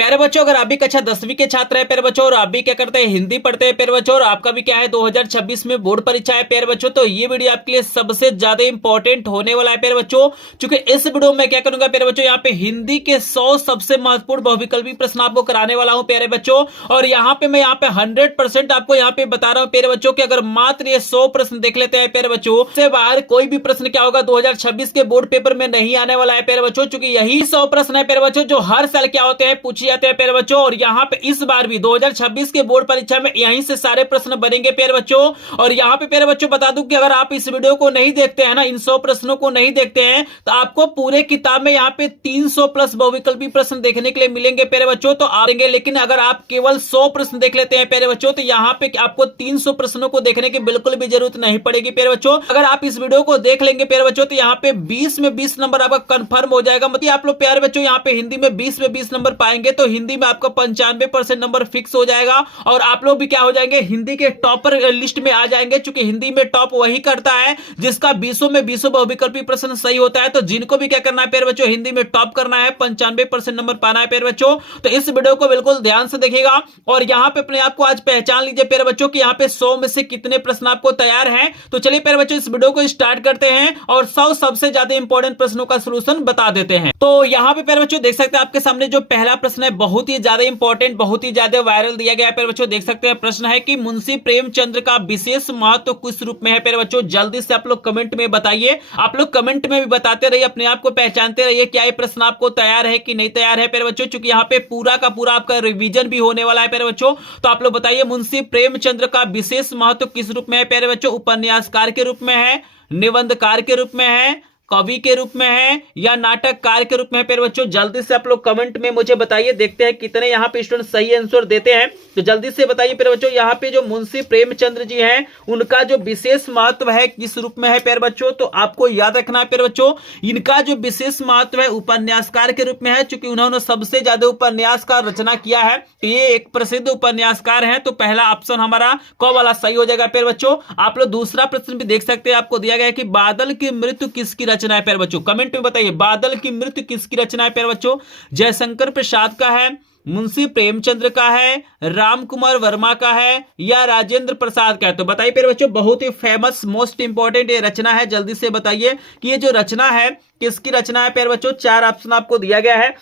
प्यारे बच्चों, अगर आप भी कक्षा 10वीं के छात्र हैं प्यारे बच्चों, और आप भी क्या करते हैं हिंदी पढ़ते हैं प्यारे बच्चों, और आपका भी क्या है 2026 में बोर्ड परीक्षा है प्यारे बच्चों, तो ये वीडियो आपके लिए सबसे ज्यादा इंपॉर्टेंट होने वाला है प्यारे बच्चों। क्योंकि इस वीडियो में क्या करूंगा प्यारे बच्चों, यहाँ पे हिंदी के 100 सबसे महत्वपूर्ण बहुविकल्पी प्रश्न आपको कराने वाला हूं प्यारे बच्चों। और यहाँ पे मैं 100% आपको यहाँ पे बता रहा हूँ प्यारे बच्चों कि अगर मात्र ये 100 प्रश्न देख लेते हैं प्यारे बच्चों, से बाहर कोई भी प्रश्न क्या होगा 2026 के बोर्ड पेपर में नहीं आने वाला है प्यारे बच्चों। क्योंकि यही 100 प्रश्न है प्यारे बच्चों जो हर साल क्या होते हैं पूछे जाते हैं प्यारे बच्चों, और यहाँ पे इस बार भी 2026 के बोर्ड परीक्षा में यहीं से सारे प्रश्न बनेंगे प्यारे बच्चों। और यहाँ पे प्यारे बच्चों बता दूं कि अगर आप इस वीडियो को नहीं देखते हैं ना, इन 100 प्रश्नों को नहीं देखते हैं, तो आपको पूरे किताब में यहाँ पे 300 प्लस बहुविकल्पी प्रश्न देखने के लिए मिलेंगे प्यारे बच्चों, तो आएंगे। लेकिन अगर आप केवल 100 प्रश्न देख लेते हैं प्यारे बच्चों, तो यहाँ पे आपको 300 प्रश्नों को देखने की बिल्कुल भी जरूरत नहीं पड़ेगी प्यारे बच्चों। अगर आप इस वीडियो को देख लेंगे प्यारे बच्चों, तो यहाँ पे 20 में 20 नंबर आपका कंफर्म हो जाएगा। मतलब आप लोग प्यारे बच्चों यहाँ पे हिंदी में 20 में 20 नंबर पाएंगे, तो हिंदी में आपका 95% नंबर फिक्स हो जाएगा, और आप लोग भी क्या हो जाएंगे हिंदी के टॉपर लिस्ट में आ जाएंगे। चूंकि हिंदी में टॉप वही करता है जिसका 20 में 20 बहुविकल्पी प्रश्न सही होता है। तो जिनको भी क्या करना है प्यारे बच्चों, हिंदी में टॉप करना है, 95% नंबर पाना है प्यारे बच्चों, तो इस वीडियो को बिल्कुल ध्यान से देखिएगा। और यहाँ पे अपने आप को आज पहचान लीजिए प्यारे बच्चों कि यहाँ पे 100 में से कितने प्रश्न आपको तैयार हैं। तो चलिए प्यारे बच्चों इस वीडियो को स्टार्ट करते हैं और 100 सबसे ज्यादा इंपॉर्टेंट प्रश्नों का सलूशन बता देते हैं। तो यहाँ पे प्यारे बच्चों देख सकते हैं आपके सामने जो पहला प्रश्न है बहुत ही ज्यादा इंपॉर्टेंट, बहुत ही ज्यादा वायरल दिया गया है प्यारे बच्चों। देख सकते हैं प्रश्न है कि मुंशी प्रेमचंद्र का विशेष महत्व किस रूप में है प्यारे बच्चों। जल्दी से आप लोग कमेंट में बताइए, आप लोग कमेंट में भी बताते रहिए, अपने आप को पहचानते रहिए क्या ये प्रश्न आपको तैयार है कि नहीं तैयार है प्यारे बच्चों। क्योंकि यहाँ पे पूरा का पूरा आपका रिवीजन भी होने वाला है प्यारे बच्चों। तो आप लोग बताइए मुंशी प्रेमचंद्र का विशेष महत्व किस रूप में है प्यारे बच्चों। उपन्यासकार के रूप में है, निबंधकार के रूप में है, कवि के रूप में है, या नाटककार के रूप में है प्यारे बच्चों। जल्दी से आप लोग कमेंट में मुझे बताइए, देखते हैं कितने यहाँ पे स्टूडेंट सही आंसर देते हैं। तो जल्दी से बताइए प्यारे बच्चों, यहाँ पे जो मुंशी प्रेमचंद्र जी हैं उनका जो विशेष महत्व है किस रूप में है प्यारे बच्चों। तो आपको याद रखना है प्यारे बच्चों, इनका जो विशेष महत्व है उपन्यासकार के रूप में है, क्योंकि उन्होंने सबसे ज्यादा उपन्यास का रचना किया है। ये एक प्रसिद्ध उपन्यासकार है। तो पहला ऑप्शन हमारा क वाला सही हो जाएगा प्यारे बच्चों। आप लोग दूसरा प्रश्न भी देख सकते हैं, आपको दिया गया है कि बादल की मृत्यु किसकी रचना है प्यारे बच्चों। कमेंट में बताइए बादल की मृत्यु किसकी रचना है प्यारे बच्चों। जयशंकर प्रसाद का है, मुंशी प्रेमचंद्र का है, राम कुमार वर्मा का है, या राजेंद्र प्रसाद का है। तो बताइए प्यारे बच्चों, बहुत ही फेमस मोस्ट इंपॉर्टेंट ये रचना है। जल्दी से बताइए कि ये जो रचना है किसकी रचना है प्यारे बच्चों। 4 ऑप्शन आपको दिया गया है।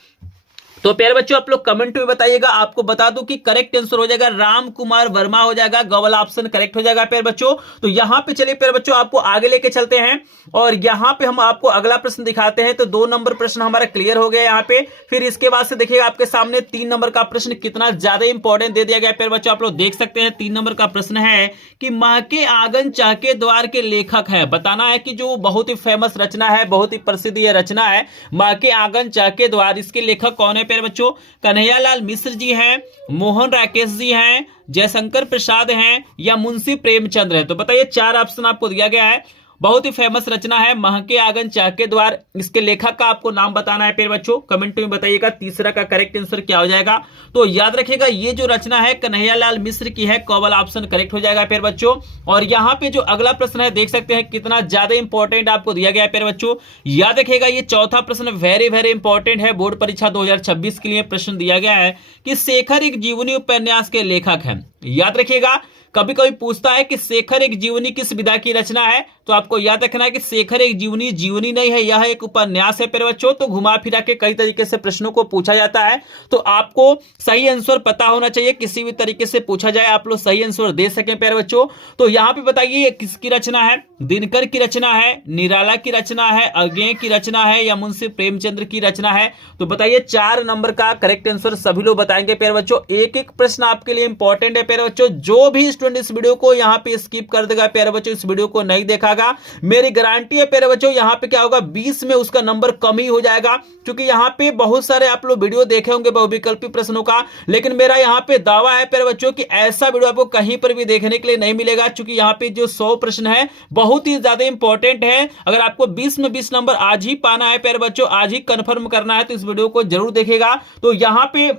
तो प्यारे बच्चों आप लोग कमेंट में बताइएगा। आपको बता दूं कि करेक्ट आंसर हो जाएगा राम कुमार वर्मा हो जाएगा, ग वाला ऑप्शन करेक्ट हो जाएगा प्यारे बच्चों। तो यहां पे चलिए प्यारे बच्चों आपको आगे लेके चलते हैं, और यहां पे हम आपको अगला प्रश्न दिखाते हैं। तो 2 नंबर प्रश्न हमारा क्लियर हो गया यहाँ पे। फिर इसके बाद से देखिएगा आपके सामने 3 नंबर का प्रश्न कितना ज्यादा इंपॉर्टेंट दे दिया गया प्यारे बच्चों। आप लोग देख सकते हैं 3 नंबर का प्रश्न है कि माँ के आंगन चाके द्वार के लेखक है। बताना है कि जो बहुत ही फेमस रचना है, बहुत ही प्रसिद्ध यह रचना है माँ के आंगन चाके द्वार, इसके लेखक कौन है प्यारे बच्चों। कन्हैयालाल मिश्र जी हैं, मोहन राकेश जी हैं, जयशंकर प्रसाद हैं, या मुंशी प्रेमचंद्र है। तो बताइए 4 ऑप्शन आपको दिया गया है। बहुत ही फेमस रचना है महके आंगन चाके द्वार, इसके लेखक का आपको नाम बताना है प्यारे बच्चों। कमेंट में बताइएगा तीसरा का करेक्ट आंसर क्या हो जाएगा। तो याद रखिएगा ये जो रचना है कन्हैयालाल मिश्र की है, क वाला ऑप्शन करेक्ट हो जाएगा प्यारे बच्चों। और यहाँ पे जो अगला प्रश्न है देख सकते हैं कितना ज्यादा इंपॉर्टेंट आपको दिया गया है प्यारे बच्चों। याद रखिएगा ये चौथा प्रश्न वेरी वेरी इंपॉर्टेंट है, बोर्ड परीक्षा 2026 के लिए प्रश्न दिया गया है कि शेखर एक जीवनी उपन्यास के लेखक हैं। याद रखिएगा कभी कभी पूछता है कि शेखर एक जीवनी किस विधा की रचना है। तो आपको याद रखना है कि शेखर एक जीवनी जीवनी नहीं है, यह एक उपन्यास है प्यारे बच्चों। तो घुमा फिरा के कई तरीके से प्रश्नों को पूछा जाता है, तो आपको सही आंसर पता होना चाहिए। किसी भी तरीके से पूछा जाए आप लोग सही आंसर दे सकें प्यारे बच्चों। तो यहाँ पे बताइए ये किसकी रचना है। दिनकर की रचना है, निराला की रचना है, अज्ञेय की रचना है, या मुंशी प्रेमचंद्र की रचना है। तो बताइए 4 नंबर का करेक्ट आंसर सभी लोग बताएंगे प्यारे बच्चों। एक एक प्रश्न आपके लिए इंपॉर्टेंट है प्यारे बच्चों। जो भी स्टूडेंट इस वीडियो को यहाँ पे स्किप कर देगा प्यारे बच्चों, इस वीडियो को नहीं देखागा, मेरी गारंटी है प्यारे बच्चों यहाँ पे क्या होगा 20 में उसका नंबर कम ही हो जाएगा। क्योंकि यहाँ पे बहुत सारे आप लोग वीडियो देखे होंगे बहुविकल्पी प्रश्नों का, लेकिन मेरा यहाँ पे दावा है प्यारे बच्चों कि ऐसा वीडियो आपको कहीं पर भी देखने के लिए नहीं मिलेगा। क्योंकि यहाँ पे जो 100 प्रश्न है बहुत ही ज्यादा इंपॉर्टेंट है। अगर आपको 20 में 20 नंबर आज ही पाना है प्यारे बच्चों, आज ही कंफर्म करना है, तो इस वीडियो को जरूर देखेगा। तो यहाँ पे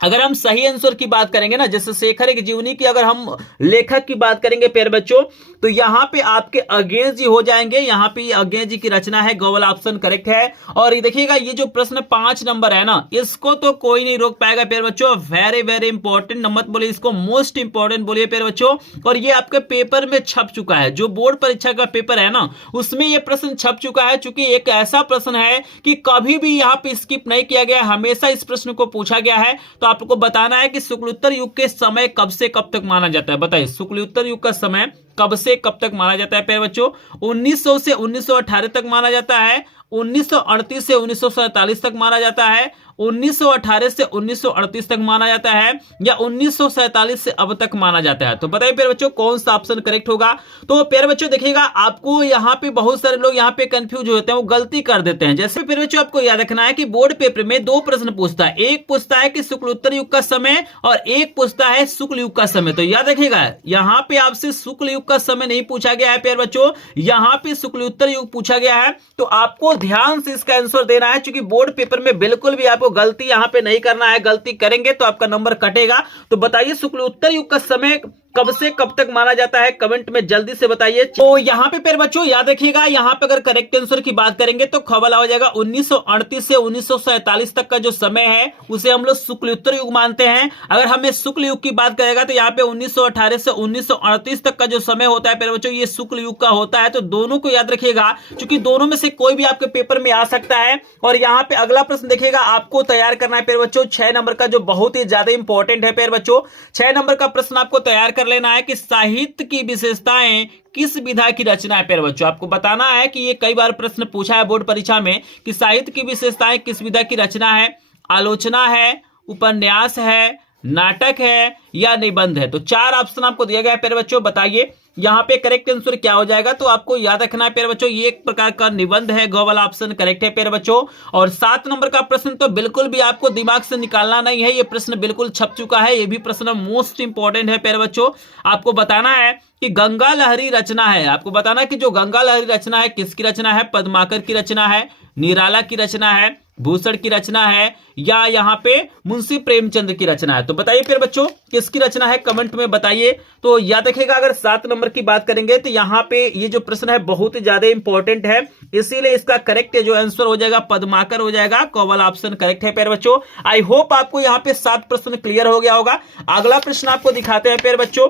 अगर हम सही आंसर की बात करेंगे ना, जैसे शेखर एक जीवनी की अगर हम लेखक की बात करेंगे प्यारे बच्चों, तो यहां पे आपके अगेंस्ट जी हो जाएंगे। यहां पे अगेंस्ट जी की रचना है, गो वाला ऑप्शन करेक्ट है। और ये देखिएगा ये जो प्रश्न 5 नंबर है ना, इसको तो कोई नहीं रोक पाएगा प्यारे बच्चों। वेरी वेरी इंपॉर्टेंट, मत बोलिए इसको, मोस्ट इंपॉर्टेंट बोलिए प्यारे बच्चों। और ये आपके पेपर में छप चुका है, जो बोर्ड परीक्षा का पेपर है ना उसमें ये प्रश्न छप चुका है। चूंकि एक ऐसा प्रश्न है कि कभी भी यहां पे स्किप नहीं किया गया, हमेशा इस प्रश्न को पूछा गया है। तो आपको बताना है कि शुक्लोत्तर युग के समय कब से कब तक माना जाता है। बताइए शुक्लोत्तर युग का समय कब से कब तक माना जाता है प्यारे बच्चों। 1900 से 1918 तक माना जाता है, 1938 से 1947 तक माना जाता है, 1918 से 1938 तक माना जाता है, या 1947 से अब तक माना जाता है। तो बताइए प्यारे बच्चों कौन सा ऑप्शन करेक्ट होगा। तो प्यारे बच्चों देखिएगा, आपको यहाँ पे बहुत सारे लोग यहाँ पे कंफ्यूज होते हैं, वो गलती कर देते हैं। जैसे प्यारे बच्चों आपको याद रखना है कि बोर्ड पेपर में 2 प्रश्न पूछता है, एक पूछता है कि शुक्लोत्तर युग का समय और एक पूछता है शुक्ल युग का समय। तो याद रखिएगा यहाँ पे आपसे शुक्ल युग का समय नहीं पूछा गया है प्यारे बच्चों, यहाँ पे शुक्लोत्तर युग पूछा गया है। तो आपको ध्यान से इसका आंसर देना है, क्योंकि बोर्ड पेपर में बिल्कुल भी आपको गलती यहां पे नहीं करना है, गलती करेंगे तो आपका नंबर कटेगा। तो बताइए शुक्लोत्तर युग का समय कब से कब तक माना जाता है, कमेंट में जल्दी से बताइए। तो यहाँ पे प्यारे बच्चों याद रखिएगा, यहाँ पे अगर करेक्ट आंसर की बात करेंगे तो खवाला हो जाएगा 1938 से 1947 तक का जो समय है उसे हम लोग शुक्लोत्तर युग मानते हैं। अगर हमें शुक्ल युग की बात करेगा तो यहाँ पे 1918 से 1938 तक का जो समय होता है प्यारे बच्चों ये शुक्ल युग का होता है। तो दोनों को याद रखिएगा, क्योंकि दोनों में से कोई भी आपके पेपर में आ सकता है। और यहाँ पे अगला प्रश्न देखिएगा, आपको तैयार करना है प्यारे बच्चों 6 नंबर का, जो बहुत ही ज्यादा इंपॉर्टेंट है प्यारे बच्चों। 6 नंबर का प्रश्न आपको तैयार कर लेना है कि साहित्य की विशेषताएं किस विधा की रचना है प्यारे बच्चों। आपको बताना है कि ये कई बार प्रश्न पूछा है बोर्ड परीक्षा में कि साहित्य की विशेषताएं किस विधा की रचना है। आलोचना है, उपन्यास है, नाटक है या निबंध है। तो 4 ऑप्शन आपको दिया गया है प्यारे बच्चों, बताइए यहाँ पे करेक्ट आंसर क्या हो जाएगा। तो आपको याद रखना है प्यारे बच्चों ये एक प्रकार का निबंध है, गो वाला ऑप्शन करेक्ट है प्यारे बच्चों। और 7 नंबर का प्रश्न तो बिल्कुल भी आपको दिमाग से निकालना नहीं है, ये प्रश्न बिल्कुल छप चुका है, ये भी प्रश्न मोस्ट इंपॉर्टेंट है प्यारे बच्चों। आपको बताना है कि गंगा लहरी रचना है, आपको बताना है कि जो गंगा लहरी रचना है किसकी रचना है, पद्माकर की रचना है, निराला की रचना है, भूषण की रचना है, या यहाँ पे मुंशी प्रेमचंद की रचना है। तो बताइए फिर बच्चों किसकी रचना है, कमेंट में बताइए। तो याद रखिएगा अगर 7 नंबर की बात करेंगे तो यहाँ पे ये जो प्रश्न है बहुत ही ज्यादा इंपॉर्टेंट है, इसीलिए इसका करेक्ट जो आंसर हो जाएगा पद्माकर हो जाएगा, कौवल ऑप्शन करेक्ट है प्यारे बच्चों। आई होप आपको यहाँ पे 7 प्रश्न क्लियर हो गया होगा। अगला प्रश्न आपको दिखाते हैं प्यारे बच्चों,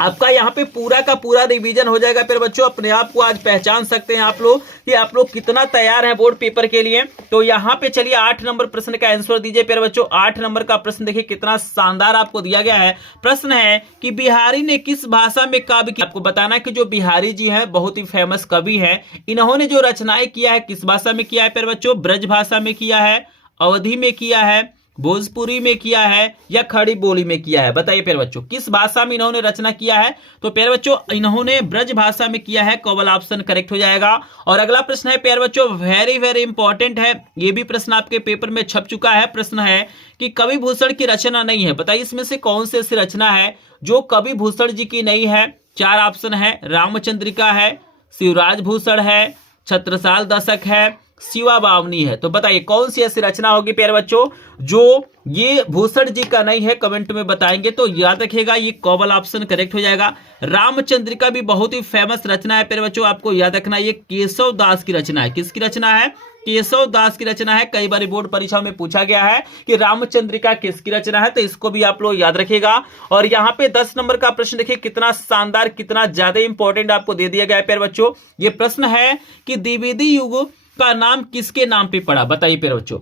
आपका यहाँ पे पूरा का पूरा रिवीजन हो जाएगा फिर बच्चों। अपने आप को आज पहचान सकते हैं आप लोग कि आप लोग कितना तैयार हैं बोर्ड पेपर के लिए। तो यहाँ पे चलिए 8 नंबर प्रश्न का आंसर दीजिए फिर बच्चों। 8 नंबर का प्रश्न देखिए कितना शानदार आपको दिया गया है। प्रश्न है कि बिहारी ने किस भाषा में काव्य किया। आपको बताना है कि जो बिहारी जी हैं बहुत ही फेमस कवि हैं, इन्होंने जो रचनाएं किया है किस भाषा में किया है फिर बच्चों। ब्रज भाषा में किया है, अवधी में किया है, भोजपुरी में किया है या खड़ी बोली में किया है। बताइए प्यारे बच्चों किस भाषा में इन्होंने रचना किया है। तो प्यारे बच्चों इन्होंने ब्रज भाषा में किया है, कौवल ऑप्शन करेक्ट हो जाएगा। और अगला प्रश्न है प्यारे बच्चों वेरी वेरी इंपॉर्टेंट है, ये भी प्रश्न आपके पेपर में छप चुका है। प्रश्न है कि कवि भूषण की रचना नहीं है, बताइए इसमें से कौन सी ऐसी रचना है जो कवि भूषण जी की नहीं है। 4 ऑप्शन है, रामचंद्रिका है, शिवराज भूषण है, छत्रसाल दशक है, शिवा बावनी है। तो बताइए कौन सी ऐसी रचना होगी प्यारे बच्चों जो ये भूषण जी का नहीं है, कमेंट में बताएंगे। तो याद रखिएगा ये कौवल ऑप्शन करेक्ट हो जाएगा। रामचंद्रिका भी बहुत ही फेमस रचना है प्यारे बच्चों, आपको याद रखना ये केशव दास की रचना है। किसकी रचना है? केशव दास की रचना है। कई बार बोर्ड परीक्षा में पूछा गया है कि रामचंद्रिका किसकी रचना है, तो इसको भी आप लोग याद रखिएगा। और यहाँ पे 10 नंबर का प्रश्न देखिए कितना शानदार, कितना ज्यादा इंपॉर्टेंट आपको दे दिया गया है प्यारे बच्चों। ये प्रश्न है कि द्विवेदी युग का नाम किसके नाम पे पड़ा। बताइए प्यारे बच्चों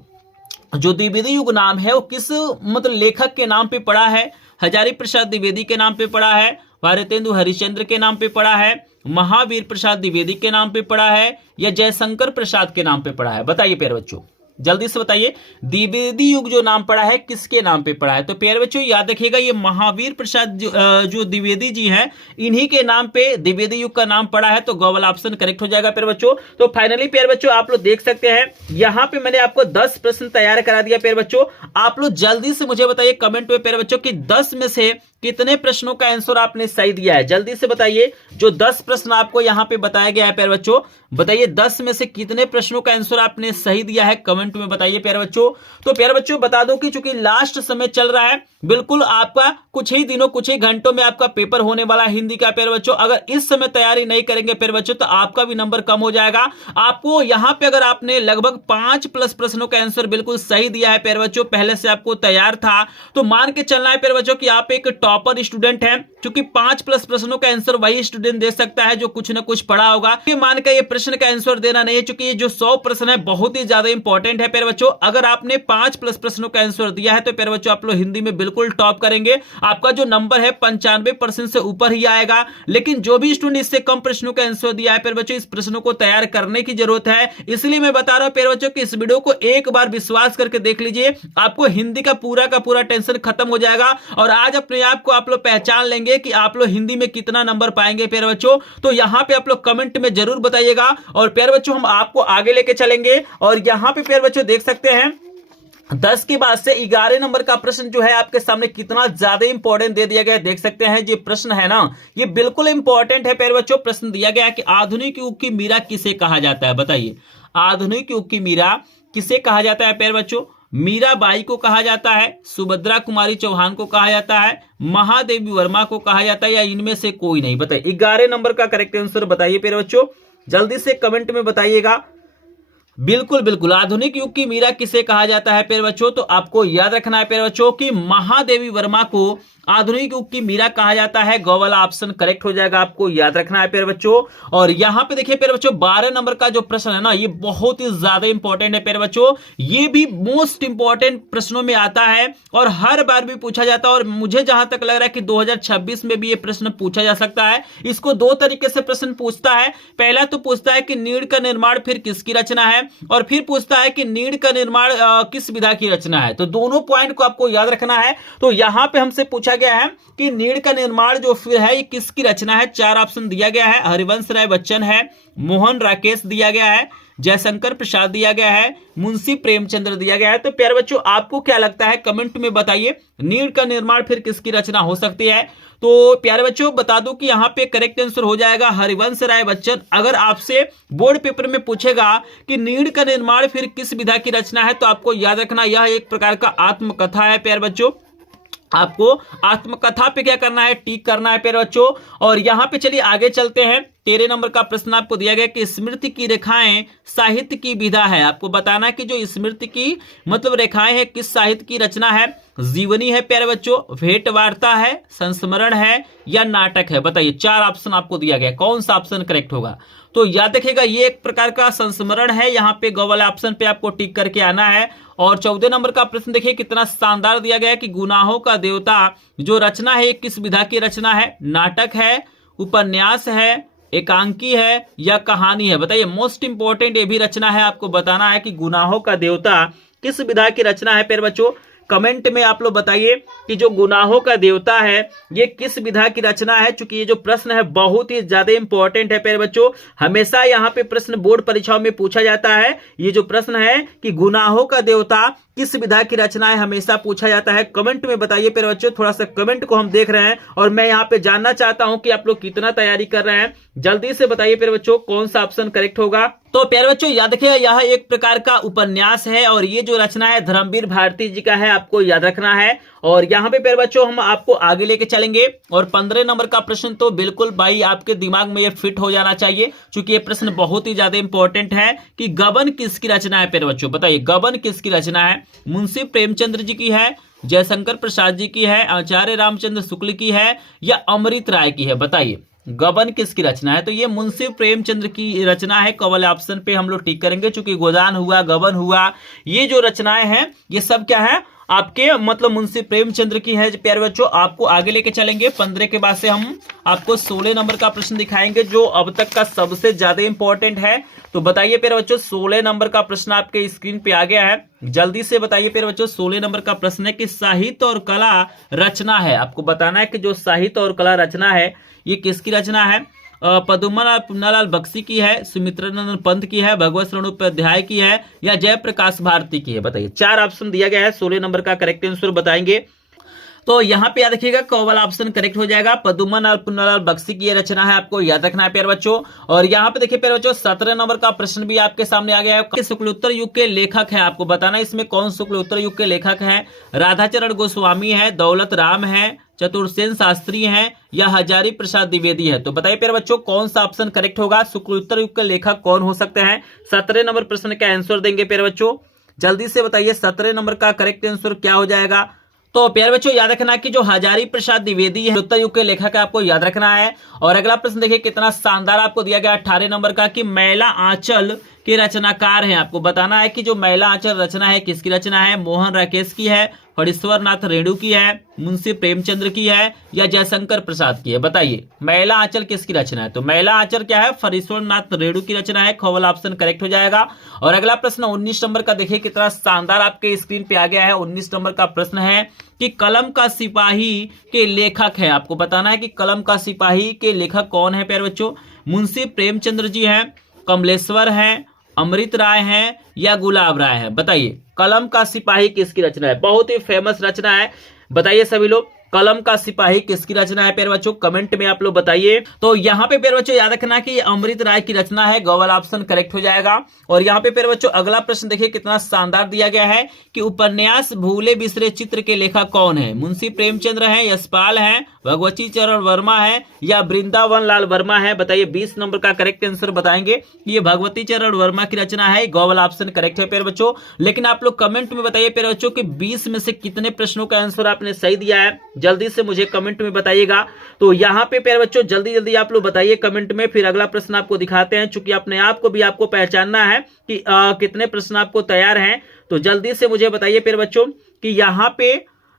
जो द्विवेदी युग नाम है वो किस मतलब लेखक के नाम पे पड़ा है। हजारी प्रसाद द्विवेदी के नाम पे पड़ा है, भारतेंदु हरिश्चंद्र के नाम पे पड़ा है, महावीर प्रसाद द्विवेदी के नाम पे पड़ा है या जयशंकर प्रसाद के नाम पे पड़ा है। बताइए प्यारे बच्चों जल्दी से बताइए द्विवेदी युग जो नाम पड़ा है किसके नाम पे पड़ा है। तो प्यारे बच्चों याद रखिएगा ये महावीर प्रसाद जो द्विवेदी जी हैं इन्हीं के नाम पे द्विवेदी युग का नाम पड़ा है। तो गौवल ऑप्शन करेक्ट हो जाएगा प्यारे बच्चों। तो फाइनली प्यारे बच्चों आप लोग देख सकते हैं यहाँ पे मैंने आपको 10 प्रश्न तैयार करा दिया प्यारे बच्चों। आप लोग जल्दी से मुझे बताइए कमेंट में प्यारे बच्चों कि 10 में से कितने प्रश्नों का आंसर आपने सही दिया है, जल्दी से बताइए। जो 10 प्रश्न आपको यहाँ पे बताया गया है प्यारे बच्चों, बताइए 10 में से कितने प्रश्नों का आंसर आपने सही दिया है, कमेंट में बताइए प्यारे बच्चों। तो प्यारे बच्चों बता दो कि चूंकि लास्ट समय चल रहा है, बिल्कुल आपका कुछ ही दिनों कुछ ही घंटों में आपका पेपर होने वाला है हिंदी का प्यारे बच्चों। अगर इस समय तैयारी नहीं करेंगे प्यारे बच्चों तो आपका भी नंबर कम हो जाएगा। आपको यहाँ पे अगर आपने लगभग 5+ प्रश्नों का आंसर बिल्कुल सही दिया है प्यारे बच्चों, पहले से आपको तैयार था, तो मान के चलना है प्यारे बच्चों कि आप एक टॉपर स्टूडेंट हैं, क्योंकि 5+ प्रश्नों का आंसर वही स्टूडेंट दे सकता है जो कुछ ना कुछ पढ़ा होगा। ये मान के ये प्रश्न का आंसर देना नहीं है, क्योंकि ये जो 100 प्रश्न है बहुत ही ज्यादा इंपॉर्टेंट है प्यारे बच्चों। अगर आपने 5+ प्रश्नों का आंसर दिया है तो प्यारे बच्चों आप लोग हिंदी में बिल्कुल टॉप करेंगे। आपका जो नंबर है 95% से ऊपर ही आएगा। लेकिन जो भी स्टूडेंट इससे कम प्रश्नों का आंसर दिया है प्यारे बच्चों, इस प्रश्नों को तैयार करने की जरूरत है। इसलिए मैं बता रहा हूं प्यारे बच्चों कि इस वीडियो को एक बार विश्वास करके देख लीजिए, आपको हिंदी का पूरा टेंशन खत्म हो जाएगा और आज अपने आप को आप लोग पहचान लेंगे कि आप लोग हिंदी में कितना नंबर पाएंगे प्यारे बच्चों। तो यहां पे आप लोग कमेंट में जरूर बताइएगा और प्यारे बच्चों हम आपको आगे लेके चलेंगे। और यहां पे प्यारे बच्चों देख सकते हैं 10 के बाद से 11 नंबर का प्रश्न जो है आपके सामने कितना ज्यादा इंपॉर्टेंट दे दिया गया है, देख सकते हैं। ये प्रश्न है ना, ये बिल्कुल इंपॉर्टेंट है प्यारे बच्चों। प्रश्न दिया गया है कि आधुनिक युग की मीरा किसे कहा जाता है, बताइए आधुनिक युग की मीरा किसे कहा जाता है प्यारे बच्चों। मीराबाई को कहा जाता है, सुभद्रा कुमारी चौहान को कहा जाता है, महादेवी वर्मा को कहा जाता है, या इनमें से कोई नहीं। बताइए 11 नंबर का करेक्ट आंसर बताइए प्यारे बच्चों, जल्दी से कमेंट में बताइएगा। बिल्कुल आधुनिक युग की मीरा किसे कहा जाता है प्यारे बच्चों, तो आपको याद रखना है प्यारे बच्चों कि महादेवी वर्मा को आधुनिक युग की मीरा कहा जाता है। गौ वाला ऑप्शन करेक्ट हो जाएगा, आपको याद रखना है प्यारे बच्चों। और यहां पे देखिए प्यारे बच्चों 12 नंबर का जो प्रश्न है ना, ये बहुत ही ज्यादा इंपॉर्टेंट है प्यारे बच्चों। ये भी मोस्ट इंपॉर्टेंट प्रश्नों में आता है और हर बार भी पूछा जाता है। और मुझे जहां तक लग रहा है कि 2026 में भी ये प्रश्न पूछा जा सकता है। इसको 2 तरीके से प्रश्न पूछता है। पहला तो पूछता है कि नीड़ का निर्माण फिर किसकी रचना है, और फिर पूछता है कि नीड़ का निर्माण किस विधा की रचना है। तो दोनों पॉइंट को आपको याद रखना है। तो यहां पे हमसे पूछा गया है कि नीड़ का निर्माण जो फिर है ये किसकी रचना है। 4 ऑप्शन दिया गया है, हरिवंश राय बच्चन है, मोहन राकेश दिया गया है, जयशंकर प्रसाद दिया गया है, मुंशी प्रेमचंद्र दिया गया है। तो प्यारे बच्चों आपको क्या लगता है कमेंट में बताइए, नीड़ का निर्माण फिर किसकी रचना हो सकती है। तो प्यारे बच्चों बता दूं कि यहां पे करेक्ट आंसर हो जाएगा हरिवंश राय बच्चन। अगर आपसे बोर्ड पेपर में पूछेगा कि नीड़ का निर्माण फिर किस विधा की रचना है, तो आपको याद रखना यह एक प्रकार का आत्मकथा है प्यारे बच्चों। आपको आत्मकथा पे क्या करना है, टिक करना है प्यारे बच्चों। और यहां पे चलिए आगे चलते हैं। 13 नंबर का प्रश्न आपको दिया गया कि स्मृति की रेखाएं साहित्य की विधा है। आपको बताना है कि जो स्मृति की मतलब रेखाएं है किस साहित्य की रचना है। जीवनी है प्यारे बच्चों, भेंट वार्ता है, संस्मरण है, या नाटक है। बताइए 4 ऑप्शन आपको दिया गया, कौन सा ऑप्शन करेक्ट होगा। तो याद रखिएगा ये एक प्रकार का संस्मरण है। यहाँ पे गौ वाले ऑप्शन पे आपको टिक करके आना है। और 14 नंबर का प्रश्न देखिए कितना शानदार दिया गया है कि गुनाहों का देवता जो रचना है किस विधा की रचना है। नाटक है, उपन्यास है, एकांकी है, या कहानी है। बताइए मोस्ट इंपॉर्टेंट ये भी रचना है, आपको बताना है कि गुनाहों का देवता किस विधा की रचना है प्यारे बच्चों। कमेंट में आप लोग बताइए कि जो गुनाहों का देवता है ये किस विधा की रचना है। चूंकि ये जो प्रश्न है बहुत ही ज्यादा इंपॉर्टेंट है प्यारे बच्चों, हमेशा यहाँ पे प्रश्न बोर्ड परीक्षाओं में पूछा जाता है। ये जो प्रश्न है कि गुनाहों का देवता किस विधा की रचना है, हमेशा पूछा जाता है। कमेंट में बताइए प्यारे बच्चों, थोड़ा सा कमेंट को हम देख रहे हैं और मैं यहाँ पे जानना चाहता हूं कि आप लोग कितना तैयारी कर रहे हैं। जल्दी से बताइए प्यारे बच्चों कौन सा ऑप्शन करेक्ट होगा। तो प्यारे बच्चों याद रखिए यह एक प्रकार का उपन्यास है और ये जो रचना है धर्मवीर भारती जी का है, आपको याद रखना है। और यहाँ पे प्यारे बच्चों हम आपको आगे लेके चलेंगे। और 15 नंबर का प्रश्न तो बिल्कुल भाई आपके दिमाग में ये फिट हो जाना चाहिए, क्योंकि ये प्रश्न बहुत ही ज्यादा इंपॉर्टेंट है कि गबन किसकी रचना है प्यारे बच्चों। बताइए गबन किसकी रचना है। मुंशी प्रेमचंद्र जी की है, जयशंकर प्रसाद जी की है, आचार्य रामचंद्र शुक्ल की है, या अमृत राय की है। बताइए गबन किसकी रचना है। तो ये मुंशी प्रेमचंद्र की रचना है। कवल ऑप्शन पे हम लोग टिक करेंगे, चूंकि गोदान हुआ, गबन हुआ, ये जो रचनाएं हैं ये सब क्या है आपके मतलब मुंशी प्रेमचंद्र की है प्यारे बच्चों। आपको आगे लेके चलेंगे। 15 के बाद से हम आपको 16 नंबर का प्रश्न दिखाएंगे जो अब तक का सबसे ज्यादा इंपॉर्टेंट है। तो बताइए प्यारे बच्चों 16 नंबर का प्रश्न आपके स्क्रीन पे आ गया है, जल्दी से बताइए प्यारे बच्चों। 16 नंबर का प्रश्न है कि साहित्य और कला रचना है। आपको बताना है कि जो साहित्य और कला रचना है ये किसकी रचना है। पद्मनाभ पुन्नालाल बख्शी की है, सुमित्रानंद पंत की है, भगवत शरण उपाध्याय की है, या जयप्रकाश भारती की है। बताइए 4 ऑप्शन दिया गया है। 16 नंबर का करेक्ट आंसर बताएंगे। तो यहाँ पे याद रखिएगा क वाला ऑप्शन करेक्ट हो जाएगा। पदुमन और पुन्नालाल बख्शी की ये रचना है, आपको याद रखना है प्यारे बच्चों। और यहाँ पे देखिए प्यारे बच्चों 17 नंबर का प्रश्न भी आपके सामने आ गया है। शुक्लोत्तर युग के लेखक है, आपको बताना इसमें कौन शुक्लोत्तर युग के लेखक हैं। राधाचरण गोस्वामी है, दौलत राम है, चतुर्सेन शास्त्री हैं या हजारी प्रसाद द्विवेदी है। तो बताइए प्यारे बच्चों कौन सा ऑप्शन करेक्ट होगा, शुक्लोत्तर युग के लेखक कौन हो सकते हैं। 17 नंबर प्रश्न का आंसर देंगे प्यारे बच्चों, जल्दी से बताइए 17 नंबर का करेक्ट आंसर क्या हो जाएगा। तो प्यारे बच्चों याद रखना कि जो हजारी प्रसाद द्विवेदी है उत्तर युग के लेखक है, आपको याद रखना है। और अगला प्रश्न देखिए कितना शानदार आपको दिया गया 18 नंबर का कि मैला आंचल के रचनाकार हैं। आपको बताना है कि जो मैला आंचल रचना है किसकी रचना है, मोहन राकेश की है, फणीश्वर नाथ रेणु की है, मुंशी प्रेमचंद्र की है या जयशंकर प्रसाद की है। बताइए मैला आंचल किसकी रचना है। तो मैला आंचल क्या है, फणीश्वर नाथ रेणु की रचना है। ख वाला ऑप्शन करेक्ट हो जाएगा। और अगला प्रश्न 19 नंबर का देखिए कितना शानदार आपके स्क्रीन पे आ गया है। 19 नंबर का प्रश्न है कि कलम का सिपाही के लेखक है। आपको बताना है कि कलम का सिपाही के लेखक कौन है प्यारे बच्चों। मुंशी प्रेमचंद्र जी हैं, कमलेश्वर हैं, अमृत राय हैं या गुलाब राय हैं। बताइए कलम का सिपाही किसकी रचना है, बहुत ही फेमस रचना है। बताइए सभी लोग कलम का सिपाही किसकी रचना है प्यारे बच्चों, कमेंट में आप लोग बताइए। तो यहाँ पे प्यारे बच्चों याद रखना कि अमृत राय की रचना है, ग वाला ऑप्शन करेक्ट हो जाएगा। और यहाँ पे प्यारे बच्चों अगला प्रश्न देखिए कितना शानदार दिया गया है कि उपन्यास भूले बिसरे चित्र के लेखक कौन है। मुंशी प्रेमचंद्र हैं, यशपाल हैं, भगवती चरण वर्मा है या वृंदावन लाल वर्मा है। बताइए 20 नंबर का करेक्ट आंसर बताएंगे। ये भगवती चरण वर्मा की रचना है, ग वाला ऑप्शन करेक्ट है प्यारे बच्चों। लेकिन आप लोग कमेंट में बताइए प्यारे बच्चों कि 20 में से कितने प्रश्नों का आंसर आपने सही दिया है, जल्दी से मुझे कमेंट में बताइएगा। तो यहाँ पे प्यारे बच्चों जल्दी जल्दी आप लोग बताइए कमेंट में, फिर अगला प्रश्न आपको दिखाते हैं। चूंकि अपने आप को भी आपको पहचानना है कि कितने प्रश्न आपको तैयार हैं। तो जल्दी से मुझे बताइए प्यारे बच्चों कि यहाँ पे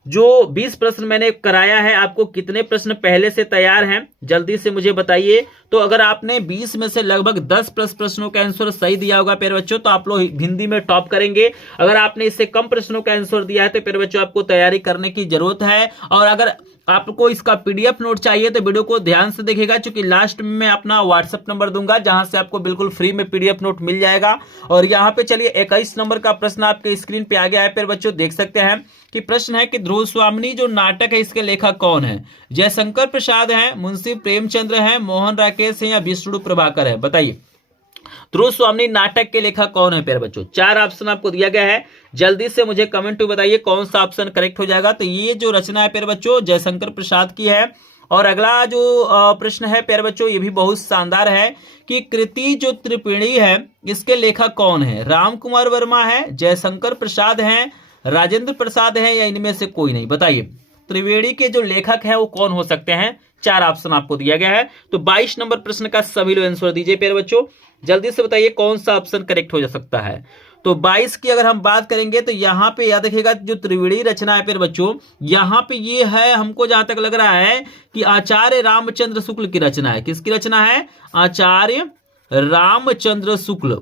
जो 20 प्रश्न मैंने कराया है आपको कितने प्रश्न पहले से तैयार हैं, जल्दी से मुझे बताइए। तो अगर आपने 20 में से लगभग 10 प्रश्नों का आंसर सही दिया होगा प्यारे बच्चों तो आप लोग हिंदी में टॉप करेंगे। अगर आपने इससे कम प्रश्नों का आंसर दिया है तो प्यारे बच्चों आपको तैयारी करने की जरूरत है। और अगर आपको इसका पीडीएफ नोट चाहिए तो वीडियो को ध्यान से देखिएगा, क्योंकि लास्ट में मैं अपना व्हाट्सएप नंबर दूंगा जहां से आपको बिल्कुल फ्री में पीडीएफ नोट मिल जाएगा। और यहाँ पे चलिए 21 नंबर का प्रश्न आपके स्क्रीन पे आ गया है प्यारे बच्चों, देख सकते हैं कि प्रश्न है कि ध्रुव स्वामिनी जो नाटक है इसके लेखक कौन है। जयशंकर प्रसाद हैं, मुंशी प्रेमचंद्र हैं, मोहन राकेश हैं या विष्णु प्रभाकर है। बताइए ध्रुव स्वामिनी नाटक के लेखक कौन है प्यारे बच्चों। 4 ऑप्शन आपको दिया गया है, जल्दी से मुझे कमेंट में बताइए कौन सा ऑप्शन करेक्ट हो जाएगा। तो ये जो रचना है प्यारे बच्चों जयशंकर प्रसाद की है। और अगला जो प्रश्न है प्यारे बच्चों ये भी बहुत शानदार है कि कृति जो त्रिपिणी है इसके लेखक कौन है। राम कुमार वर्मा है, जयशंकर प्रसाद हैं, राजेंद्र प्रसाद हैं या इनमें से कोई नहीं। बताइए त्रिवेणी के जो लेखक है वो कौन हो सकते हैं। 4 ऑप्शन आपको दिया गया है। तो 22 नंबर प्रश्न का सभी लोग आंसर दीजिए प्यारे बच्चों, जल्दी से बताइए कौन सा ऑप्शन करेक्ट हो जा सकता है। तो 22 की अगर हम बात करेंगे तो यहाँ पे याद रखिएगा जो त्रिवेणी रचना है प्यारे बच्चों, यहाँ पे ये है हमको जहां तक लग रहा है कि आचार्य रामचंद्र शुक्ल की रचना है। किसकी रचना है, आचार्य रामचंद्र शुक्ल।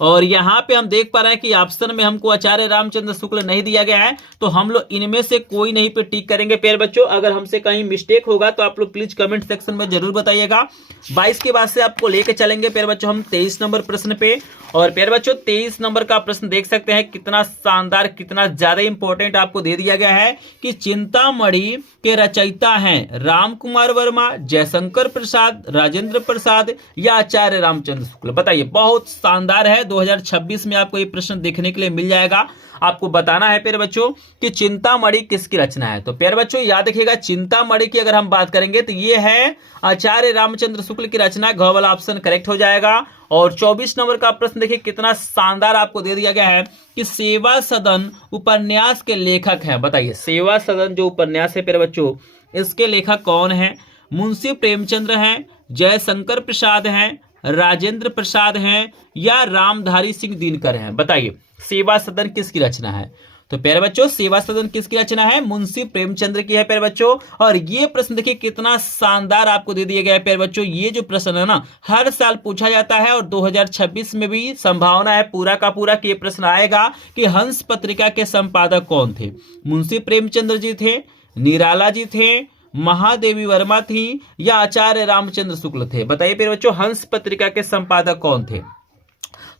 और यहाँ पे हम देख पा रहे हैं कि ऑप्शन में हमको आचार्य रामचंद्र शुक्ल नहीं दिया गया है, तो हम लोग इनमें से कोई नहीं पे टिक करेंगे प्यारे बच्चों। अगर हमसे कहीं मिस्टेक होगा तो आप लोग प्लीज कमेंट सेक्शन में जरूर बताइएगा। 22 के बाद से आपको लेके चलेंगे प्यारे बच्चों हम 23 नंबर प्रश्न पे। और प्यारे बच्चों 23 नंबर का प्रश्न देख सकते हैं कितना शानदार, कितना ज्यादा इंपॉर्टेंट आपको दे दिया गया है कि चिंतामणि के रचयिता हैं राम कुमार वर्मा, जयशंकर प्रसाद, राजेंद्र प्रसाद या आचार्य रामचंद्र शुक्ल। बताइए बहुत शानदार है, 2026 में आपको ये प्रश्न देखने के लिए मिल जाएगा। आपको बताना है प्यारे बच्चों कि चिंतामणि किसकी रचना है। तो प्यारे बच्चों याद रखिएगा चिंतामणि की अगर हम बात करेंगे तो ये है आचार्य रामचंद्र शुक्ल की रचना, घ वाला ऑप्शन करेक्ट हो जाएगा। और 24 नंबर का प्रश्न देखिए कितना शानदार आपको दे दिया गया है कि सेवा सदन उपन्यास के लेखक हैं। बताइए सेवा सदन जो उपन्यास है प्यारे बच्चों इसके लेखक कौन है। मुंशी प्रेमचंद्र हैं, जयशंकर प्रसाद हैं, राजेंद्र प्रसाद हैं या रामधारी सिंह दिनकर हैं। बताइए सेवा सदन किसकी रचना है। तो प्यारे बच्चों सेवा सदन किसकी रचना है, मुंशी प्रेमचंद्र की है प्यारे बच्चों। और ये प्रश्न देखिए कितना शानदार आपको दे दिया गया है प्यारे बच्चों। ये जो प्रश्न है ना हर साल पूछा जाता है और 2026 में भी संभावना है पूरा का पूरा कि ये प्रश्न आएगा कि हंस पत्रिका के संपादक कौन थे। मुंशी प्रेमचंद्र जी थे, निराला जी थे, महादेवी वर्मा थी या आचार्य रामचंद्र शुक्ल थे। बताइए प्यारे बच्चों हंस पत्रिका के संपादक कौन थे।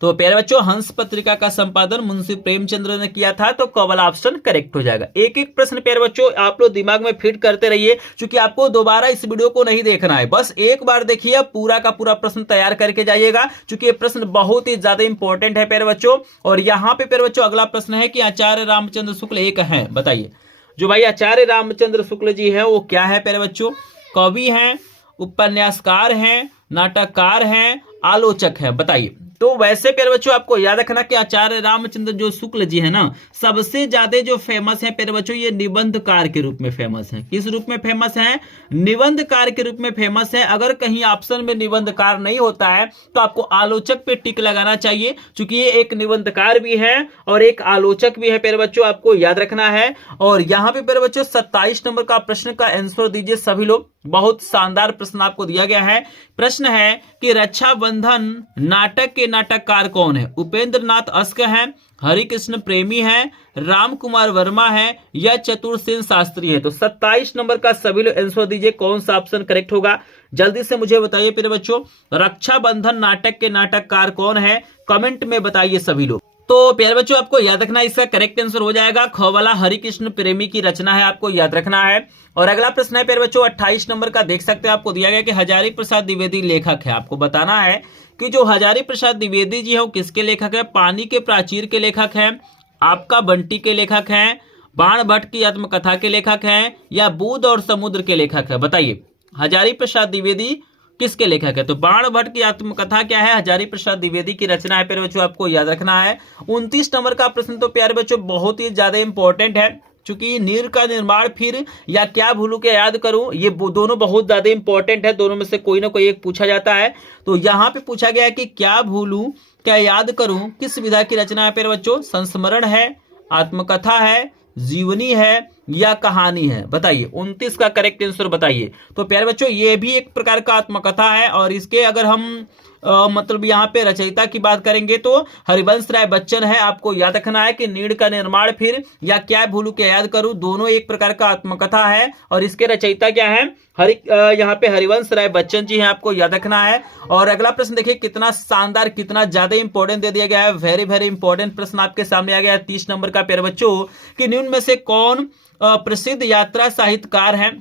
तो प्यारे बच्चों, हंस पत्रिका का संपादन मुंशी प्रेमचंद्र ने किया था, तो क वाला ऑप्शन करेक्ट हो जाएगा। एक एक प्रश्न प्यारे बच्चों आप लोग दिमाग में फिट करते रहिए, क्योंकि आपको दोबारा इस वीडियो को नहीं देखना है, बस एक बार देखिए, पूरा का पूरा प्रश्न तैयार करके जाइएगा, क्योंकि ये प्रश्न बहुत ही ज्यादा इंपॉर्टेंट है प्यारे बच्चों। और यहाँ पे प्यारे बच्चों अगला प्रश्न है कि आचार्य रामचंद्र शुक्ल एक है, बताइए। जो भाई आचार्य रामचंद्र शुक्ल जी है वो क्या है प्यारे बच्चों? कवि हैं, उपन्यासकार हैं, नाटककार हैं, आलोचक है, बताइए। तो वैसे प्यारे बच्चों आपको याद रखना कि आचार्य रामचंद्र जो शुक्ल जी है ना, सबसे ज्यादा जो फेमस है प्यारे बच्चों, ये निबंधकार के रूप में फेमस है। किस रूप में फेमस है? निबंधकार के रूप में फेमस है। अगर कहीं ऑप्शन में निबंधकार नहीं होता है तो आपको आलोचक पे टिक लगाना चाहिए, क्योंकि ये एक निबंधकार भी है और एक आलोचक भी है प्यारे बच्चों, आपको याद रखना है। और यहाँ पे प्यारे बच्चों 27 नंबर का प्रश्न का आंसर दीजिए सभी लोग। बहुत शानदार प्रश्न आपको दिया गया है। प्रश्न है कि रक्षाबंधन नाटक के नाटककार कौन है? उपेंद्र नाथ अस्क हैं, हरिकृष्ण प्रेमी हैं, राम कुमार वर्मा है, या चतुर्सेन शास्त्री है? तो 27 नंबर का सभी लोग आंसर दीजिए, कौन सा ऑप्शन करेक्ट होगा? जल्दी से मुझे बताइए प्यारे बच्चों, रक्षाबंधन नाटक के नाटककार कौन है? कमेंट में बताइए सभी लोग। तो प्यारे बच्चों आपको याद रखना, इसका करेक्ट आंसर हो जाएगा ख वाला, हरिकृष्ण प्रेमी की रचना है, आपको याद रखना है। और अगला प्रश्न है प्यारे बच्चों 28 नंबर का, देख सकते हैं आपको दिया गया कि हजारी प्रसाद द्विवेदी लेखक है। आपको बताना है कि जो हजारी प्रसाद द्विवेदी जी है वो किसके लेखक है? पानी के प्राचीर के लेखक हैं, आपका बंटी के लेखक हैं, बाण भट्ट की आत्मकथा के लेखक हैं, या बुध और समुद्र के लेखक है? बताइए, हजारी प्रसाद द्विवेदी किसके लेखक है? तो बाण भट्ट की आत्मकथा क्या है? हजारी प्रसाद द्विवेदी की रचना है प्यारे बच्चों, आपको याद रखना है। 29 नंबर का प्रश्न तो प्यारे बच्चों बहुत ही ज्यादा इंपॉर्टेंट है, चूंकि नीर का निर्माण फिर या क्या भूलूं क्या याद करूं, ये दोनों बहुत ज्यादा इंपॉर्टेंट है। दोनों में से कोई ना कोई एक पूछा जाता है। तो यहाँ पे पूछा गया है कि क्या भूलूं क्या याद करूं किस विधा की रचना है प्यारे बच्चों? संस्मरण है, आत्मकथा है, जीवनी है, या कहानी है? बताइए, 29 का करेक्ट आंसर बताइए। तो प्यारे बच्चों ये भी एक प्रकार का आत्मकथा है, और इसके अगर हम मतलब यहाँ पे रचयिता की बात करेंगे तो हरिवंश राय बच्चन है। आपको याद रखना है कि नीड़ का निर्माण फिर या क्या भूलू क्या याद करूं, दोनों एक प्रकार का आत्मकथा है, और इसके रचयिता क्या है? यहाँ पे हरिवंश राय बच्चन जी हैं, आपको याद रखना है। और अगला प्रश्न देखिए, कितना शानदार, कितना ज्यादा इंपॉर्टेंट दे दिया गया है। वेरी वेरी इंपॉर्टेंट प्रश्न आपके सामने आ गया है 30 नंबर का प्यारे बच्चों, कि निम्न में से कौन प्रसिद्ध यात्रा साहित्यकार है?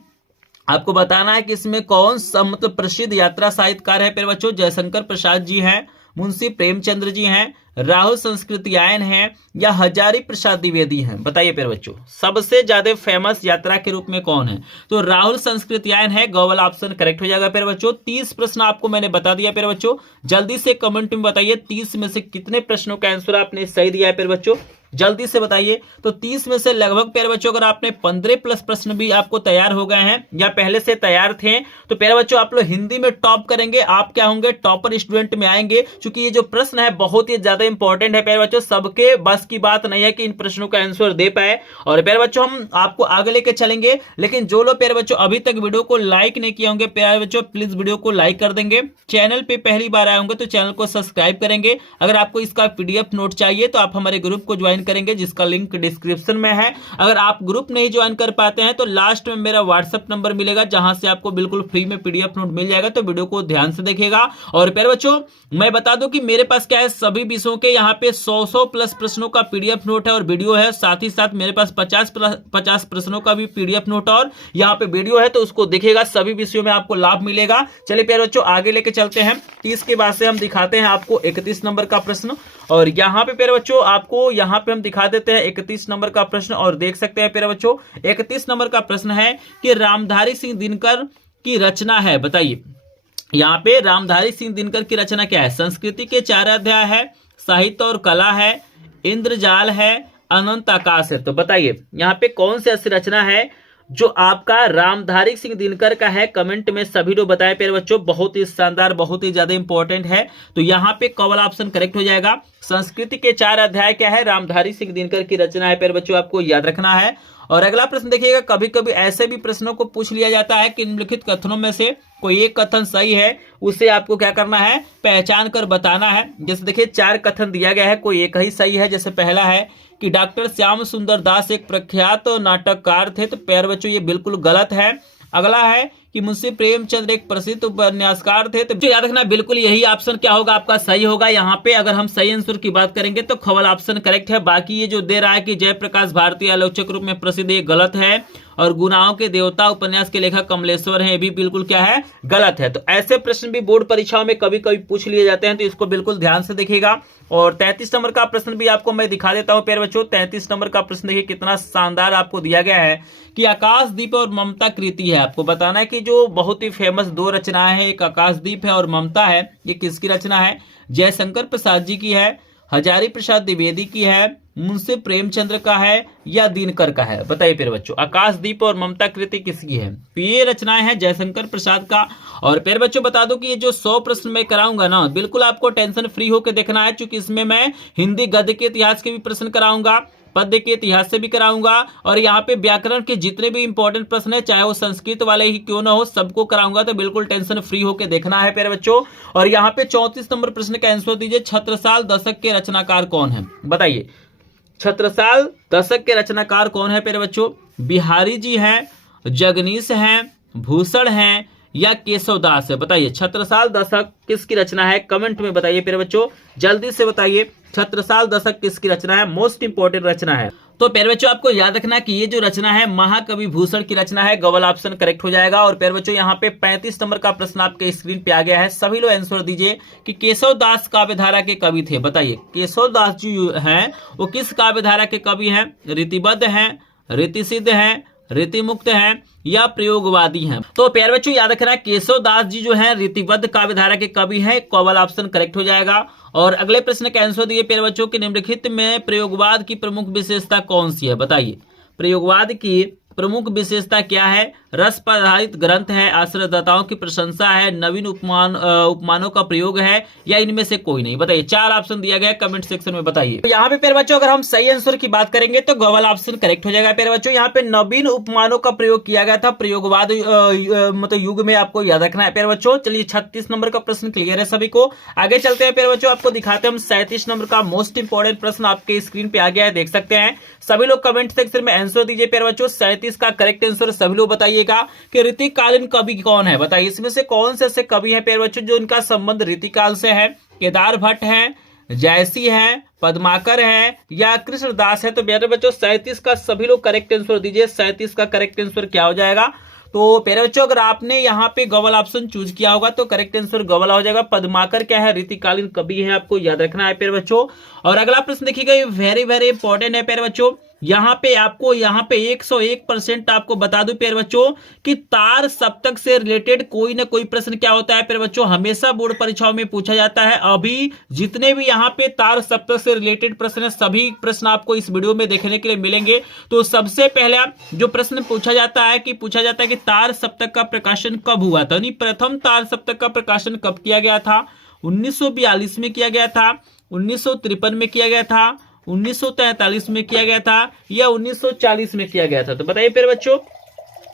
आपको बताना है कि इसमें कौन सा मतलब प्रसिद्ध यात्रा साहित्यकार है प्यारे बच्चों? जयशंकर प्रसाद जी हैं, मुंशी प्रेमचंद्र जी हैं, राहुल संस्कृतियायन हैं, या हजारी प्रसाद द्विवेदी हैं? बताइए प्यारे बच्चों, सबसे ज्यादा फेमस यात्रा के रूप में कौन है? तो राहुल संस्कृतियायन है, ग वाला ऑप्शन करेक्ट हो जाएगा प्यारे बच्चों। 30 प्रश्न आपको मैंने बता दिया प्यारे बच्चों, जल्दी से कमेंट में बताइए 30 में से कितने प्रश्नों का आंसर आपने सही दिया है प्यारे बच्चों, जल्दी से बताइए। तो 30 में से लगभग प्यारे बच्चों अगर आपने 15 प्लस प्रश्न भी आपको तैयार हो गए हैं या पहले से तैयार थे, तो प्यारे बच्चों आप लोग हिंदी में टॉप करेंगे, आप क्या होंगे? टॉपर स्टूडेंट में आएंगे, क्योंकि ये जो प्रश्न है बहुत ही ज्यादा इंपॉर्टेंट है प्यारे बच्चों। सबके बस की बात नहीं है कि इन प्रश्नों का आंसर दे पाए, और प्यारे बच्चों हम आपको आगे लेके चलेंगे। लेकिन जो लोग प्यारे बच्चों अभी तक वीडियो को लाइक नहीं किए होंगे प्यारे बच्चों, प्लीज वीडियो को लाइक कर देंगे। चैनल पे पहली बार आए होंगे तो चैनल को सब्सक्राइब करेंगे। अगर आपको इसका PDF नोट चाहिए तो आप हमारे ग्रुप को ज्वाइन करेंगे, जिसका लिंक डिस्क्रिप्शन में है। अगर आप ग्रुप नहीं ज्वाइन कर पाते हैं तो लास्ट में मेरा व्हाट्सएप नंबर मिलेगा, जहां से आपको बिल्कुल फ्री में PDF नोट मिल जाएगा। तो वीडियो को ध्यान से देखिएगा। और प्यारे बच्चों मैं बता दूं कि मेरे पास क्या है, सभी विषयों के यहाँ पे 100 प्लस प्रश्नों का PDF नोट है और वीडियो है। साथ ही साथ मेरे पास 50 प्रश्नों का भी PDF नोट और यहाँ पे वीडियो है, तो उसको देखिएगा। सभी विषयों में आपको लाभ मिलेगा। चलिए प्यारे बच्चों आगे लेके चलते हैं। 30 के बाद से हम दिखाते हैं आपको 31 नंबर का प्रश्न, और यहाँ पे प्यारे बच्चों आपको यहाँ पे हम दिखा देते हैं 31 नंबर का प्रश्न। और देख सकते हैं प्यारे बच्चों 31 नंबर का प्रश्न है कि रामधारी सिंह दिनकर की रचना है, बताइए। यहाँ पे रामधारी सिंह दिनकर की रचना क्या है? संस्कृति के 4 अध्याय है, साहित्य और कला है, इंद्रजाल है, अनंत आकाश है। तो बताइए यहाँ पे कौन सी ऐसी रचना है जो आपका रामधारी सिंह दिनकर का है? कमेंट में सभी लोग बताएं प्यारे बच्चों, बहुत ही शानदार, बहुत ही ज्यादा इंपॉर्टेंट है। तो यहाँ पे क वाला ऑप्शन करेक्ट हो जाएगा। संस्कृति के 4 अध्याय क्या है? रामधारी सिंह दिनकर की रचना है प्यारे बच्चों, आपको याद रखना है। और अगला प्रश्न देखिएगा, कभी कभी ऐसे भी प्रश्नों को पूछ लिया जाता है कि निम्नलिखित कथनों में से कोई एक कथन सही है, उसे आपको क्या करना है? पहचान कर बताना है। जैसे देखिए 4 कथन दिया गया है, कोई एक ही सही है। जैसे पहला है कि डॉक्टर श्याम सुंदर दास एक प्रख्यात नाटककार थे, तो प्यारे बच्चों ये बिल्कुल गलत है। अगला है कि मुंशी प्रेमचंद एक प्रसिद्ध उपन्यासकार थे। तो याद रखना बिल्कुल यही ऑप्शन क्या होगा, आपका सही होगा। यहाँ पे अगर हम सही आंसर की बात करेंगे तो खवल ऑप्शन करेक्ट है। बाकी ये जो दे रहा है कि जयप्रकाश भारती आलोचक रूप में प्रसिद्ध, ये गलत है। और गुनाहों के देवता उपन्यास के लेखक कमलेश्वर हैं, ये भी बिल्कुल क्या है, गलत है। तो ऐसे प्रश्न भी बोर्ड परीक्षाओं में कभी कभी पूछ लिए जाते हैं, तो इसको बिल्कुल ध्यान से देखिएगा। और 33 नंबर का प्रश्न भी आपको मैं दिखा देता हूं प्यारे बच्चों। 33 नंबर का प्रश्न देखिए कितना शानदार आपको दिया गया है कि आकाशदीप और ममता कृति है। आपको बताना है कि जो बहुत ही फेमस दो रचनाएं हैं, एक आकाशदीप है और ममता है, ये किसकी रचना है? जयशंकर प्रसाद जी की है, हजारी प्रसाद द्विवेदी की है, मुंशी प्रेमचंद्र का है, या दिनकर का है? बताइए प्यारे बच्चों, आकाशदीप और ममता कृति किसकी है? तो ये रचनाएं हैं जयशंकर प्रसाद का। और प्यारे बच्चों बता दो कि ये जो 100 प्रश्न मैं कराऊंगा ना, बिल्कुल आपको टेंशन फ्री होकर देखना है, क्योंकि इसमें मैं हिंदी गद्य के इतिहास के भी प्रश्न कराऊंगा, पद्य के इतिहास से भी कराऊंगा, और यहाँ पे व्याकरण के जितने भी इंपॉर्टेंट प्रश्न है, चाहे वो संस्कृत वाले ही क्यों ना हो, सबको कराऊंगा। तो बिल्कुल टेंशन फ्री होकर देखना है प्यारे बच्चों। और यहाँ पे 34 नंबर प्रश्न का आंसर दीजिए, छत्रसाल दशक के रचनाकार कौन है? बताइए, छत्रसाल दशक के रचनाकार कौन है प्यारे बच्चों? बिहारी जी हैं, जगनीश हैं, भूषण हैं, या केशवदास है? बताइए, छत्रसाल दशक किसकी रचना है? कमेंट में बताइए प्यारे बच्चों, जल्दी से बताइए, छत्रसाल दशक किसकी रचना है? मोस्ट इंपोर्टेंट रचना है। तो प्यारे बच्चों आपको याद रखना कि ये जो रचना है महाकवि भूषण की रचना है। गवल ऑप्शन करेक्ट हो जाएगा। और प्यारे बच्चों यहाँ पे 35 नंबर का प्रश्न आपके स्क्रीन पे आ गया है, सभी लोग आंसर दीजिए कि केशवदास काव्यधारा के कवि थे। बताइए, केशवदास जी हैं वो किस काव्यधारा के कवि हैं? रीतिबद्ध हैं, रीतिसिद्ध हैं, रीतिमुक्त हैं, या प्रयोगवादी हैं? तो प्यारे बच्चों याद रखना, केशवदास जी जो है रीतिबद्ध काव्यधारा के कवि हैं। कवल ऑप्शन करेक्ट हो जाएगा। और अगले प्रश्न का आंसर दिए प्यारे बच्चों कि निम्नलिखित में प्रयोगवाद की प्रमुख विशेषता कौन सी है? बताइए, प्रयोगवाद की प्रमुख विशेषता क्या है? रस पर आधारित ग्रंथ है, आश्रयदाताओं की प्रशंसा है, नवीन उपमानों का प्रयोग है, या इनमें से कोई नहीं? बताइए, 4 ऑप्शन दिया गया है, कमेंट सेक्शन में बताइए। तो यहाँ पे प्यारे बच्चों अगर हम सही आंसर की बात करेंगे तो गवल ऑप्शन करेक्ट हो जाएगा। प्यारे बच्चों यहाँ पे नवीन उपमानों का प्रयोग किया गया था प्रयोगवाद मतलब युग में, आपको याद रखना है प्यारे बच्चों। चलिए 36 नंबर का प्रश्न क्लियर है सभी को। आगे चलते हैं प्यारे बच्चों, आपको दिखाते हैं हम 37 नंबर का मोस्ट इंपोर्टेंट प्रश्न आपके स्क्रीन पे आ गया है, देख सकते हैं। सभी लोग कमेंट सेक्शन में आंसर दीजिए प्यारे बच्चों। 37 का करेक्ट आंसर सभी लोग बताइएगा कि ऋतिकालीन कवि कौन है? बताइए, इसमें से कौन से ऐसे कवि हैं प्यारे बच्चों जो इनका संबंध ऋतिकाल से है? केदार भट्ट हैं, जयसी हैं, पद्माकर हैं, या कृष्णदास है? तो प्यारे बच्चों 37 का सभी लोग करेक्ट आंसर दीजिए। 37 का करेक्ट आंसर क्या हो जाएगा? तो प्यारे बच्चों अगर आपने यहाँ पे गवल ऑप्शन चूज किया होगा तो करेक्ट आंसर गवल हो जाएगा। पद्माकर क्या है? ऋतिकालीन कवि है, आपको याद रखना है प्यारे बच्चों। और अगला प्रश्न देखिएगा, ये वेरी वेरी इंपॉर्टेंट है प्यारे बच्चों। यहाँ पे आपको 101% आपको बता दूं प्यारे बच्चों कि तार सप्तक से रिलेटेड कोई ना कोई प्रश्न क्या होता है प्यारे बच्चों, हमेशा बोर्ड परीक्षाओं में पूछा जाता है। अभी जितने भी यहाँ पे तार सप्तक से रिलेटेड प्रश्न है, सभी प्रश्न आपको इस वीडियो में देखने के लिए मिलेंगे। तो सबसे पहला जो प्रश्न पूछा जाता है कि तार सप्तक का प्रकाशन कब हुआ था? यानी प्रथम तार सप्तक का प्रकाशन कब किया गया था? 1942 में किया गया था, 1953 में किया गया था, 1943 में किया गया था, या 1940 में किया गया था? तो बताइए प्यारे बच्चों,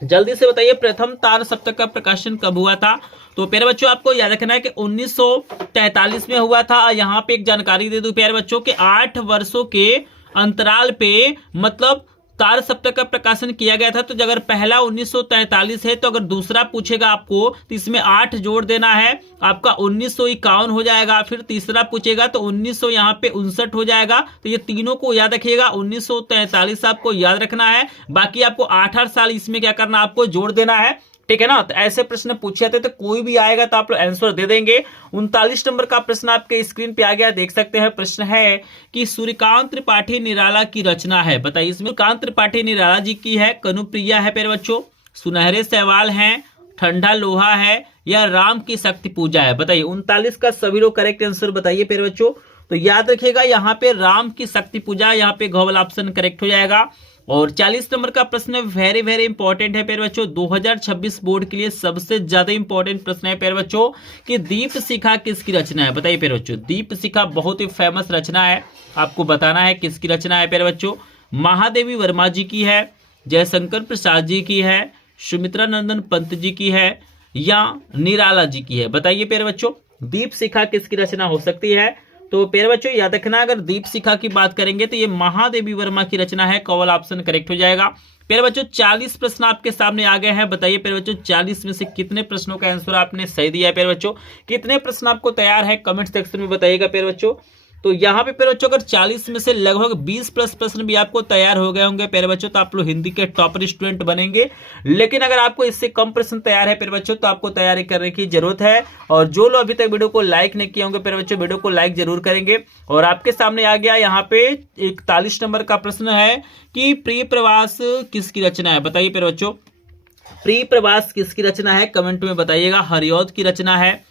जल्दी से बताइए, प्रथम तार सप्तक का प्रकाशन कब हुआ था? तो प्यारे बच्चों आपको याद रखना है कि 1943 में हुआ था। यहाँ पे एक जानकारी दे दूं प्यारे बच्चों के 8 वर्षों के अंतराल पे मतलब तार सप्तक का प्रकाशन किया गया था। तो अगर पहला 1943 है तो अगर दूसरा पूछेगा आपको तो इसमें 8 जोड़ देना है, आपका 1951 हो जाएगा। फिर तीसरा पूछेगा तो 1900 यहाँ पे 59 हो जाएगा। तो ये तीनों को याद रखिएगा, 1943 आपको याद रखना है। बाकी आपको 8 साल इसमें क्या करना, आपको जोड़ देना है, ठीक है ना। तो ऐसे प्रश्न पूछे जाते तो कोई भी आएगा तो आप लोग आंसर दे देंगे। 39 नंबर का प्रश्न आपके स्क्रीन पे आ गया, देख सकते हैं। प्रश्न है कि सूर्यकांत त्रिपाठी निराला की रचना है। बताइए, इसमें सूर्यकांत त्रिपाठी निराला जी की है, कनुप्रिया है प्यारे बच्चों, सुनहरे सवाल है, ठंडा लोहा है, या राम की शक्ति पूजा है? बताइए, 39 का सभी लोग करेक्ट आंसर बताइए प्यारे बच्चों। तो याद रखिएगा यहाँ पे राम की शक्ति पूजा, यहाँ पे गौवल ऑप्शन करेक्ट हो जाएगा। और 40 नंबर का प्रश्न वेरी वेरी इंपॉर्टेंट है प्यारे बच्चों, 2026 बोर्ड के लिए सबसे ज्यादा इंपॉर्टेंट प्रश्न है प्यारे बच्चों कि दीप शिखा किसकी रचना है? बताइए प्यारे बच्चों, दीप शिखा बहुत ही फेमस रचना है, आपको बताना है किसकी रचना है प्यारे बच्चों। महादेवी वर्मा जी की है, जयशंकर प्रसाद जी की है, सुमित्रा नंदन पंत जी की है, या निराला जी की है? बताइए प्यारे बच्चों, दीप शिखा किसकी रचना हो सकती है? तो प्यारे बच्चों याद रखना, अगर दीपशिखा की बात करेंगे तो ये महादेवी वर्मा की रचना है, कवल ऑप्शन करेक्ट हो जाएगा। प्यारे बच्चों 40 प्रश्न आपके सामने आ गए हैं। बताइए प्यारे बच्चों 40 में से कितने प्रश्नों का आंसर आपने सही दिया है। प्यारे बच्चों कितने प्रश्न आपको तैयार है, कमेंट सेक्शन में बताइएगा प्यारे बच्चों। तो यहाँ पे प्यारे बच्चों अगर 40 में से लगभग 20 प्लस प्रश्न भी आपको तैयार हो गए होंगे प्यारे बच्चों, तो आप लोग हिंदी के टॉपर स्टूडेंट बनेंगे। लेकिन अगर आपको इससे कम प्रश्न तैयार है प्यारे बच्चों, तो आपको तैयारी करने की जरूरत है। और जो लोग अभी तक वीडियो को लाइक नहीं किए होंगे प्यारे बच्चों, वीडियो को लाइक जरूर करेंगे। और आपके सामने आ गया यहाँ पे 41 नंबर का प्रश्न है कि प्रिय प्रवास किसकी रचना है। बताइए प्यारे बच्चों प्रिय प्रवास किसकी रचना है, कमेंट में बताइएगा। हरिऔध की रचना है,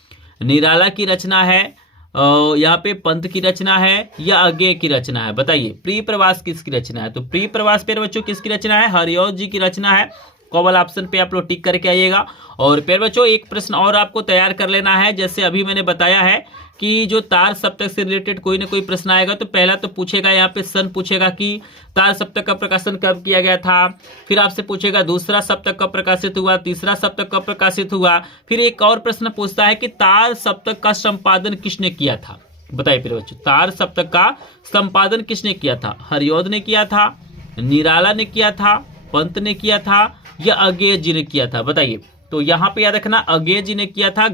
निराला की रचना है, यहाँ पे पंत की रचना है, या अज्ञेय की रचना है। बताइए प्रिय प्रवास किसकी रचना है। तो प्रिय प्रवास प्यारे बच्चों किसकी रचना है, हरिऔध जी की रचना है। कवल ऑप्शन पे आप लोग टिक करके आइएगा। और प्यारे बच्चों एक प्रश्न और आपको तैयार कर लेना है। जैसे अभी मैंने बताया है कि जो तार सप्तक से रिलेटेड कोई ना कोई प्रश्न आएगा, तो पहला तो पूछेगा यहाँ पे सन पूछेगा कि तार सप्तक का प्रकाशन कब किया गया था। फिर आपसे पूछेगा दूसरा सप्तक कब प्रकाशित हुआ, तीसरा सप्तक कब प्रकाशित हुआ। फिर एक और प्रश्न पूछता है कि तार सप्तक का संपादन किसने किया था। बताइए प्यारे बच्चों तार सप्तक का संपादन किसने किया था, हरिऔध ने किया था, निराला ने किया था, पंत ने किया था, या अज्ञेय जी ने किया था। बताइए। तो यहाँ पे याद रखना अज्ञेय जी ने किया था।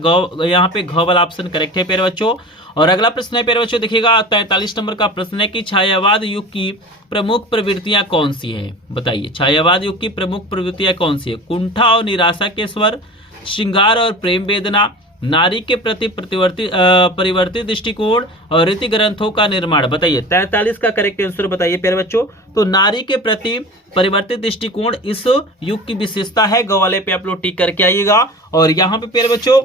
यहाँ पे घ वाला ऑप्शन करेक्ट है प्यारे बच्चों। और अगला प्रश्न है प्यारे बच्चों, देखिएगा 43 नंबर का प्रश्न है कि छायावाद युग की प्रमुख प्रवृत्तियां कौन सी है। बताइए छायावाद युग की प्रमुख प्रवृत्तियां कौन सी है। कुंठा और निराशा के स्वर, श्रृंगार और प्रेम वेदना, नारी के प्रति परिवर्तित दृष्टिकोण, और रीति ग्रंथों का निर्माण। बताइए 43 का करेक्ट आंसर बताइए प्यारे बच्चों। तो नारी के प्रति परिवर्तित दृष्टिकोण इस युग की विशेषता है। गवाले पे आप लोग टिक करके आइएगा। और यहाँ पे प्यारे बच्चों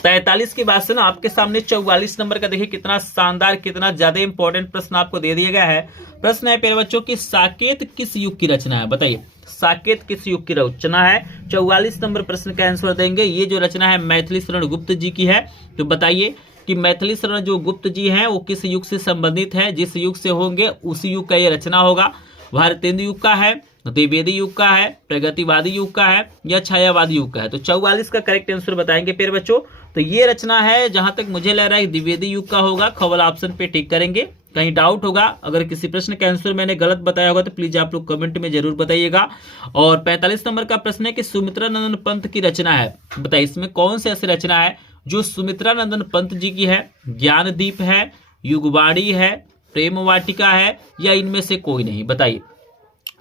43 के बाद से ना आपके सामने 44 नंबर का देखिए कितना शानदार, कितना ज्यादा इंपॉर्टेंट प्रश्न आपको दे दिया गया है। प्रश्न है प्यारे बच्चों कि साकेत किस युग की रचना है। बताइए साकेत किस युग की रचना है। 44 नंबर प्रश्न का आंसर देंगे। ये जो रचना है मैथिली शरण गुप्त जी की है। तो बताइए कि मैथिली शरण जो गुप्त जी हैं वो किस युग से संबंधित है। जिस युग से होंगे उसी युग का ये रचना होगा। भारतेंदु युग का है, द्विवेदी युग का है, प्रगतिवादी युग का है, या छायावादी युग का है। तो 44 का करेक्ट आंसर बताएंगे प्यारे बच्चों। तो ये रचना है, जहां तक मुझे लग रहा है द्विवेदी युग का होगा। खवल ऑप्शन पे टिक करेंगे। कहीं डाउट होगा, अगर किसी प्रश्न का आंसर मैंने गलत बताया होगा तो प्लीज आप लोग कमेंट में जरूर बताइएगा। और 45 नंबर का प्रश्न है कि सुमित्रा नंदन पंत की रचना है। बताइए इसमें कौन सी ऐसी रचना है जो सुमित्रा नंदन पंत जी की है। ज्ञानदीप है, युगवाणी है, प्रेम वाटिका है, या इनमें से कोई नहीं। बताइए।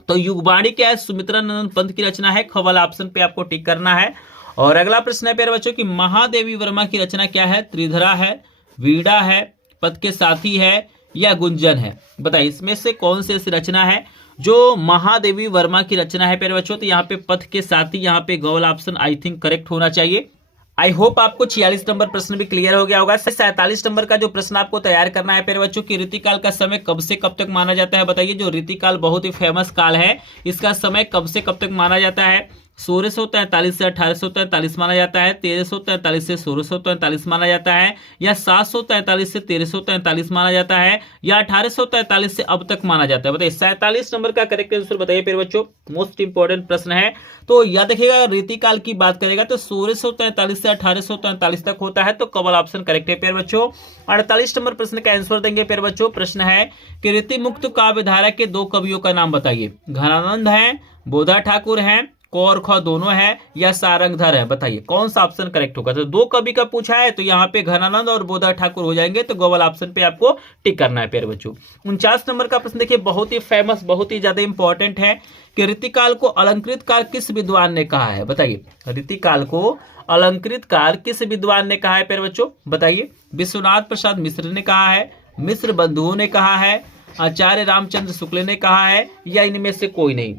तो युगवाणी क्या है, सुमित्रा नंदन पंत की रचना है। खवल ऑप्शन पे आपको टिक करना है। और अगला प्रश्न है प्यारे बच्चों कि महादेवी वर्मा की रचना क्या है। त्रिधरा है, वीणा है, पद के साथी है, या गुंजन है। बताइए इसमें से कौन सी ऐसी रचना है जो महादेवी वर्मा की रचना है प्यारे बच्चों। तो यहाँ पे पथ के साथी, यहाँ पे गौल ऑप्शन आई थिंक करेक्ट होना चाहिए। आई होप आपको 46 नंबर प्रश्न भी क्लियर हो गया होगा। 47 नंबर का जो प्रश्न आपको तैयार करना है प्यारे बच्चों कि रीतिकाल का समय कब से कब तक माना जाता है। बताइए जो रीतिकाल बहुत ही फेमस काल है, इसका समय कब से कब तक माना जाता है। 1643 से 1843 माना जाता है, 1343 से 1643 माना जाता है, या 743 से 1343 माना जाता है, या 1843 से अब तक माना जाता है। बताइए 47 नंबर का करेक्ट आंसर बताइए प्यारे बच्चों। मोस्ट इंपॉर्टेंट प्रश्न है। तो याद रखिएगा रीतिकाल की बात करेगा तो 1643 से 1843 तक होता है। तो कवल ऑप्शन करेक्ट है प्यारे बच्चों। 48 नंबर प्रश्न का आंसर देंगे प्यारे बच्चों। प्रश्न है कि रीति मुक्त काव्य धारा के 2 कवियों का नाम बताइए। घनानंद है, बोधा ठाकुर है, क और ख दोनों है, या सारंगधर है। बताइए कौन सा ऑप्शन करेक्ट होगा। तो 2 कवि का पूछा है तो यहाँ पे घनानंद और बोधा ठाकुर हो जाएंगे। तो गौवल ऑप्शन पे आपको टिक करना है प्यारे बच्चों। 49 नंबर का प्रश्न देखिए बहुत ही फेमस, बहुत ही ज्यादा इंपॉर्टेंट है कि रीतिकाल को अलंकृत काल किस विद्वान ने कहा है। बताइए रीतिकाल को अलंकृत काल किस विद्वान ने कहा है प्यारे बच्चों। बताइए विश्वनाथ प्रसाद मिश्र ने कहा है, मिश्र बंधुओं ने कहा है, आचार्य रामचंद्र शुक्ल ने कहा है, या इनमें से कोई नहीं।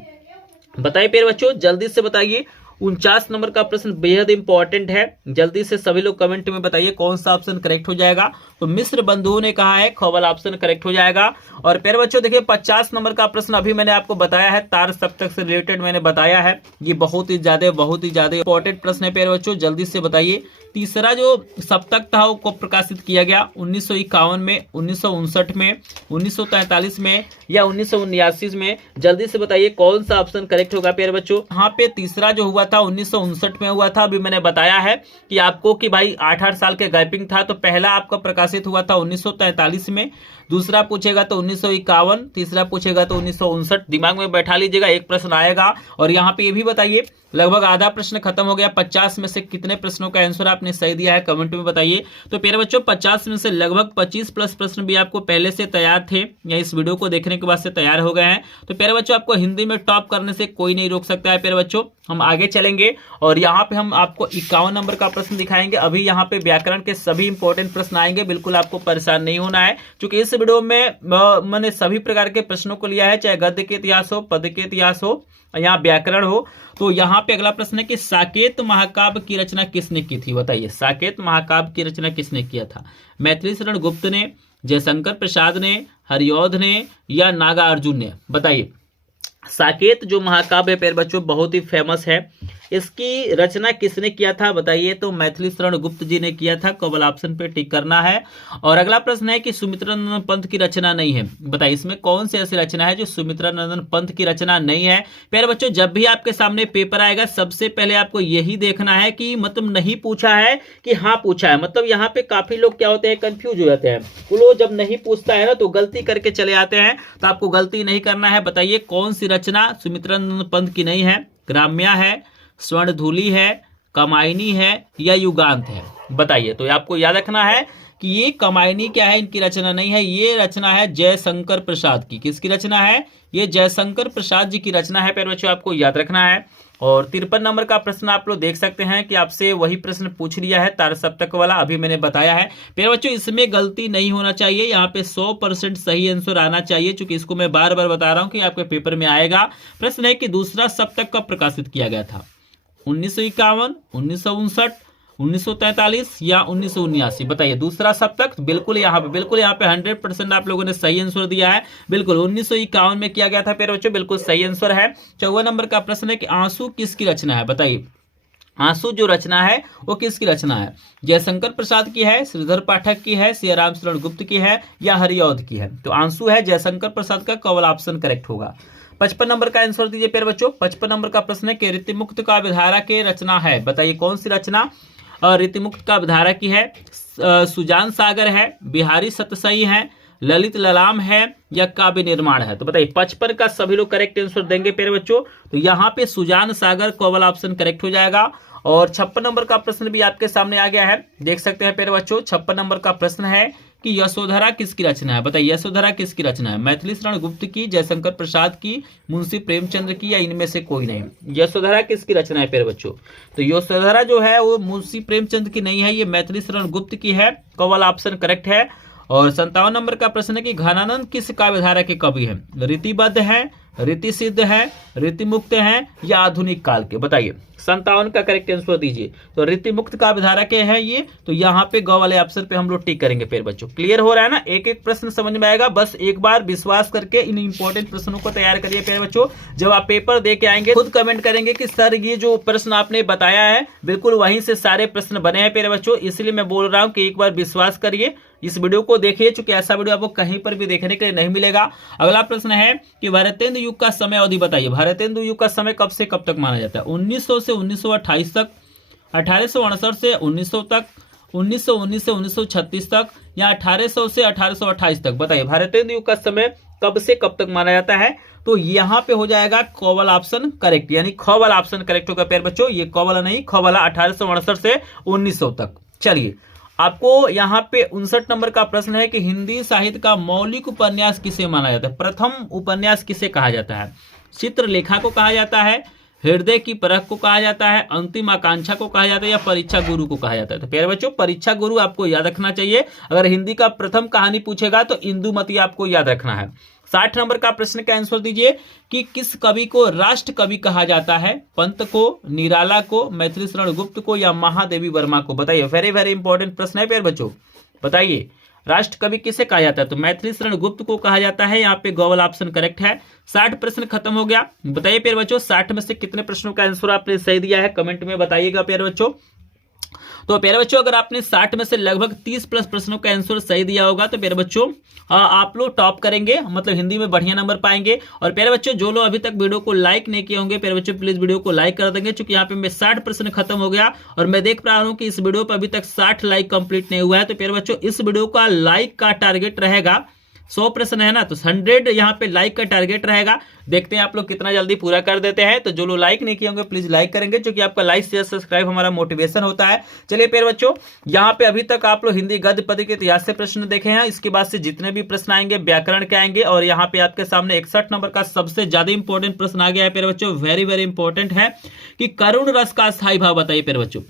बताइए प्यारे बच्चों जल्दी से बताइए। 49 नंबर का प्रश्न बेहद इंपॉर्टेंट है। जल्दी से सभी लोग कमेंट में बताइए कौन सा ऑप्शन करेक्ट हो जाएगा। तो मिश्र बंधुओं ने कहा है, खवल ऑप्शन करेक्ट हो जाएगा। और प्यारे बच्चों देखिए 50 नंबर का प्रश्न अभी मैंने आपको बताया है, तार सप्तक से रिलेटेड मैंने बताया है। ये बहुत ही ज्यादा इंपॉर्टेंट प्रश्न है प्यारे बच्चों। जल्दी से बताइए तीसरा जो सप्तक था वो कब प्रकाशित किया गया। 1951 में, 1959 में, 1943 में, या 1979 में। जल्दी से बताइए कौन सा ऑप्शन करेक्ट होगा प्यारे बच्चों। यहाँ पे तीसरा जो हुआ था 1959 में हुआ था। अभी मैंने बताया है कि आपको कि भाई 8-8 साल के गैपिंग था। तो पहला आपका प्रकाशित हुआ था 1943 में, दूसरा पूछेगा तो 1951, तीसरा पूछेगा तो 1959। दिमाग में बैठा लीजिएगा, एक प्रश्न आएगा। और यहाँ पे ये भी बताइए, लगभग आधा प्रश्न खत्म हो गया। 50 में से कितने प्रश्नों का आंसर आपने सही दिया है, कमेंट में बताइए। तो प्यारे बच्चों 50 में से लगभग 25 प्लस प्रश्न भी आपको पहले से तैयार थे या इस वीडियो को देखने के बाद से तैयार हो गए हैं। तो प्यारे बच्चों आपको हिंदी में टॉप करने से कोई नहीं रोक सकता है। प्यारे बच्चों हम आगे चलेंगे और यहाँ पे हम आपको 51 नंबर का प्रश्न दिखाएंगे। अभी यहाँ पे व्याकरण के सभी इंपॉर्टेंट प्रश्न आएंगे, बिल्कुल आपको परेशान नहीं होना है, क्योंकि इस वीडियो में मैंने सभी प्रकार के प्रश्नों को लिया है, चाहे गद्य के इतिहास हो, पद्य के इतिहास हो, यहाँ व्याकरण हो। तो यहाँ पे अगला प्रश्न है कि साकेत महाकाव्य की रचना किसने की थी, बताइए। साकेत महाकाव्य की रचना किसने किया था? मैथिली शरण गुप्त ने, जयशंकर प्रसाद ने, हरिऔध ने या नागार्जुन ने? बताइए। साकेत जो महाकाव्य है प्यारे बच्चों बहुत ही फेमस है, इसकी रचना किसने किया था बताइए। तो मैथिली शरण गुप्त जी ने किया था। केवल ऑप्शन पे टिक करना है। और अगला प्रश्न है कि सुमित्रानंदन पंत की रचना नहीं है, बताइए इसमें कौन सी ऐसी रचना है जो सुमित्रानंदन पंत की रचना नहीं है। प्यारे बच्चों जब भी आपके सामने पेपर आएगा सबसे पहले आपको यही देखना है कि मतलब नहीं पूछा है कि हाँ पूछा है। मतलब यहाँ पे काफी लोग क्या होते हैं, कंफ्यूज हो जाते हैं। वो जब नहीं पूछता है ना तो गलती करके चले आते हैं, तो आपको गलती नहीं करना है। बताइए कौन सी रचना सुमित्रानंदन पंत की नहीं है? ग्राम्या है, स्वर्णधूली है, कमायनी है या युगांत है? बताइए। तो आपको याद रखना है कि ये कमायनी क्या है, इनकी रचना नहीं है, ये रचना है जयशंकर प्रसाद की। किसकी रचना है? ये जयशंकर प्रसाद जी की रचना है। प्यारे बच्चों आपको याद रखना है। और 53 नंबर का प्रश्न आप लोग देख सकते हैं कि आपसे वही प्रश्न पूछ लिया है, तार सप्तक वाला, अभी मैंने बताया है। प्यारे बच्चों इसमें गलती नहीं होना चाहिए, यहाँ पे 100% सही आंसर आना चाहिए, क्योंकि इसको मैं बार बार बता रहा हूँ कि आपके पेपर में आएगा। प्रश्न है कि दूसरा सप्तक कब प्रकाशित किया गया था? 1951, 1959, 1943 या 1979? बताइए। दूसरा सप्तक बिल्कुल यहाँ पे 100% आप लोगों ने सही आंसर दिया है। बिल्कुल 1951 में किया गया था प्यारे बच्चों, बिल्कुल सही आंसर है। 54 नंबर का प्रश्न है कि आंसू किसकी रचना है? बताइए। आंसू जो रचना है वो किसकी रचना है? जयशंकर प्रसाद की है, श्रीधर पाठक की है, सियाराम शरण गुप्त की है या हरिऔध की है? तो आंसू है जयशंकर प्रसाद का, केवल ऑप्शन करेक्ट होगा। 55 नंबर का आंसर दीजिए प्यारे बच्चों। 55 नंबर का प्रश्न है कि रीतिमुक्त का विधारा के रचना है, बताइए कौन सी रचना रीतिमुक्त का विधारा की है? सुजान सागर है, बिहारी सतसई है, ललित ललाम है या काव्य निर्माण है? तो बताइए। 55 का सभी लोग करेक्ट आंसर देंगे प्यारे बच्चों। तो यहाँ पे सुजान सागर केवल ऑप्शन करेक्ट हो जाएगा। और 56 नंबर का प्रश्न भी आपके सामने आ गया है, देख सकते हैं प्यारे बच्चों। 56 नंबर का प्रश्न है कि यशोधरा किसकी रचना है? बताइए यशोधरा किसकी रचना है? मैथिली शरण गुप्त की, जयशंकर प्रसाद की, मुंशी प्रेमचंद्र की या इनमें से कोई नहीं? यशोधरा किसकी रचना है प्यारे बच्चों? तो यशोधरा जो है वो मुंशी प्रेमचंद की नहीं है, ये मैथिली शरण गुप्त की है, केवल ऑप्शन करेक्ट है। और 57 नंबर का प्रश्न है कि घनानंद किस काव्यधारा के कवि हैं? रीतिबद्ध है, रीति सिद्ध है, रीति मुक्त है या आधुनिक काल के? बताइए। 57 का करेक्ट आंसर दीजिए। तो रीति मुक्त का विधारा के है ये, तो यहाँ पे गौ वाले ऑप्शन पे हम लोग टिक करेंगे प्यारे बच्चों। क्लियर हो रहा है ना? एक एक प्रश्न समझ में आएगा, बस एक बार विश्वास करके इन इंपॉर्टेंट प्रश्नों को तैयार करिए प्यारे बच्चों। जब आप पेपर दे के आएंगे खुद कमेंट करेंगे कि सर ये जो प्रश्न आपने बताया है बिल्कुल वहीं से सारे प्रश्न बने हैं प्यारे बच्चों। इसलिए मैं बोल रहा हूँ कि एक बार विश्वास करिए, इस वीडियो को देखिए, चूंकि ऐसा वीडियो आपको कहीं पर भी देखने के लिए नहीं मिलेगा। अगला प्रश्न है कि भारतेंदु युग का समय अवधि बताइए। भारतेंदु युग का समय कब से कब तक माना जाता है? 1900 से 1928 तक, 1868 से 1900 तक, 1919 से 1936 तक या 1800 से 1828 तक? बताइए भारतेंदु युग का समय कब से कब तक माना जाता है? तो यहाँ पे हो जाएगा केवल ऑप्शन करेक्ट, यानी ख वाला ऑप्शन करेक्ट होगा प्यारे बच्चों। ये क वाला नहीं, ख वाला 1868 से 1900 तक। चलिए आपको यहाँ पे 59 नंबर का प्रश्न है कि हिंदी साहित्य का मौलिक उपन्यास किसे माना जाता है? प्रथम उपन्यास किसे कहा जाता है? चित्रलेखा को कहा जाता है, हृदय की परख को कहा जाता है, अंतिम आकांक्षा को कहा जाता है या परीक्षा गुरु को कहा जाता है? तो प्यारे बच्चों परीक्षा गुरु आपको याद रखना चाहिए। अगर हिंदी का प्रथम कहानी पूछेगा तो इंदुमती आपको याद रखना है। 60 नंबर का प्रश्न का आंसर दीजिए कि किस कवि को राष्ट्र कवि कहा जाता है? पंत को, निराला को, मैथिली शरण गुप्त को या महादेवी वर्मा को? बताइए। वेरी वेरी इंपॉर्टेंट प्रश्न है प्यारे बच्चों, बताइए राष्ट्र कवि किसे कहा जाता है? तो मैथिली शरण गुप्त को कहा जाता है, यहाँ पे गौवल ऑप्शन करेक्ट है। 60 प्रश्न खत्म हो गया। बताइए प्यारे बच्चों 60 में से कितने प्रश्नों का आंसर आपने सही दिया है, कमेंट में बताइएगा प्यारे बच्चों। तो प्यारे बच्चों अगर आपने 60 में से लगभग 30 प्लस प्रश्नों का आंसर सही दिया होगा तो प्यारे बच्चों आप लोग टॉप करेंगे, मतलब हिंदी में बढ़िया नंबर पाएंगे। और प्यारे बच्चों जो लोग अभी तक वीडियो को लाइक नहीं किए होंगे प्यारे बच्चों प्लीज वीडियो को लाइक कर देंगे, क्योंकि यहाँ पे मैं 60 प्रश्न खत्म हो गया और मैं देख पा रहा हूँ कि इस वीडियो पर अभी तक 60 लाइक कंप्लीट नहीं हुआ है। तो प्यारे बच्चों इस वीडियो का लाइक का टारगेट रहेगा 100 प्रश्न है ना, तो 100 यहाँ पे लाइक का टारगेट रहेगा। देखते हैं आप लोग कितना जल्दी पूरा कर देते हैं। तो जो लोग लाइक नहीं किए होंगे प्लीज लाइक करेंगे, क्योंकि आपका लाइक शेयर सब्सक्राइब हमारा मोटिवेशन होता है। चलिए प्यारे बच्चों यहाँ पे अभी तक आप लोग हिंदी गद्य पद्य के इतिहास से प्रश्न देखे हैं, इसके बाद से जितने भी प्रश्न आएंगे व्याकरण के आएंगे। और यहाँ पे आपके सामने 61 नंबर का सबसे ज्यादा इंपॉर्टेंट प्रश्न आ गया है प्यारे बच्चों, वेरी वेरी इंपॉर्टेंट है कि करुण रस का स्थायी भाव बताइए प्यारे बच्चों।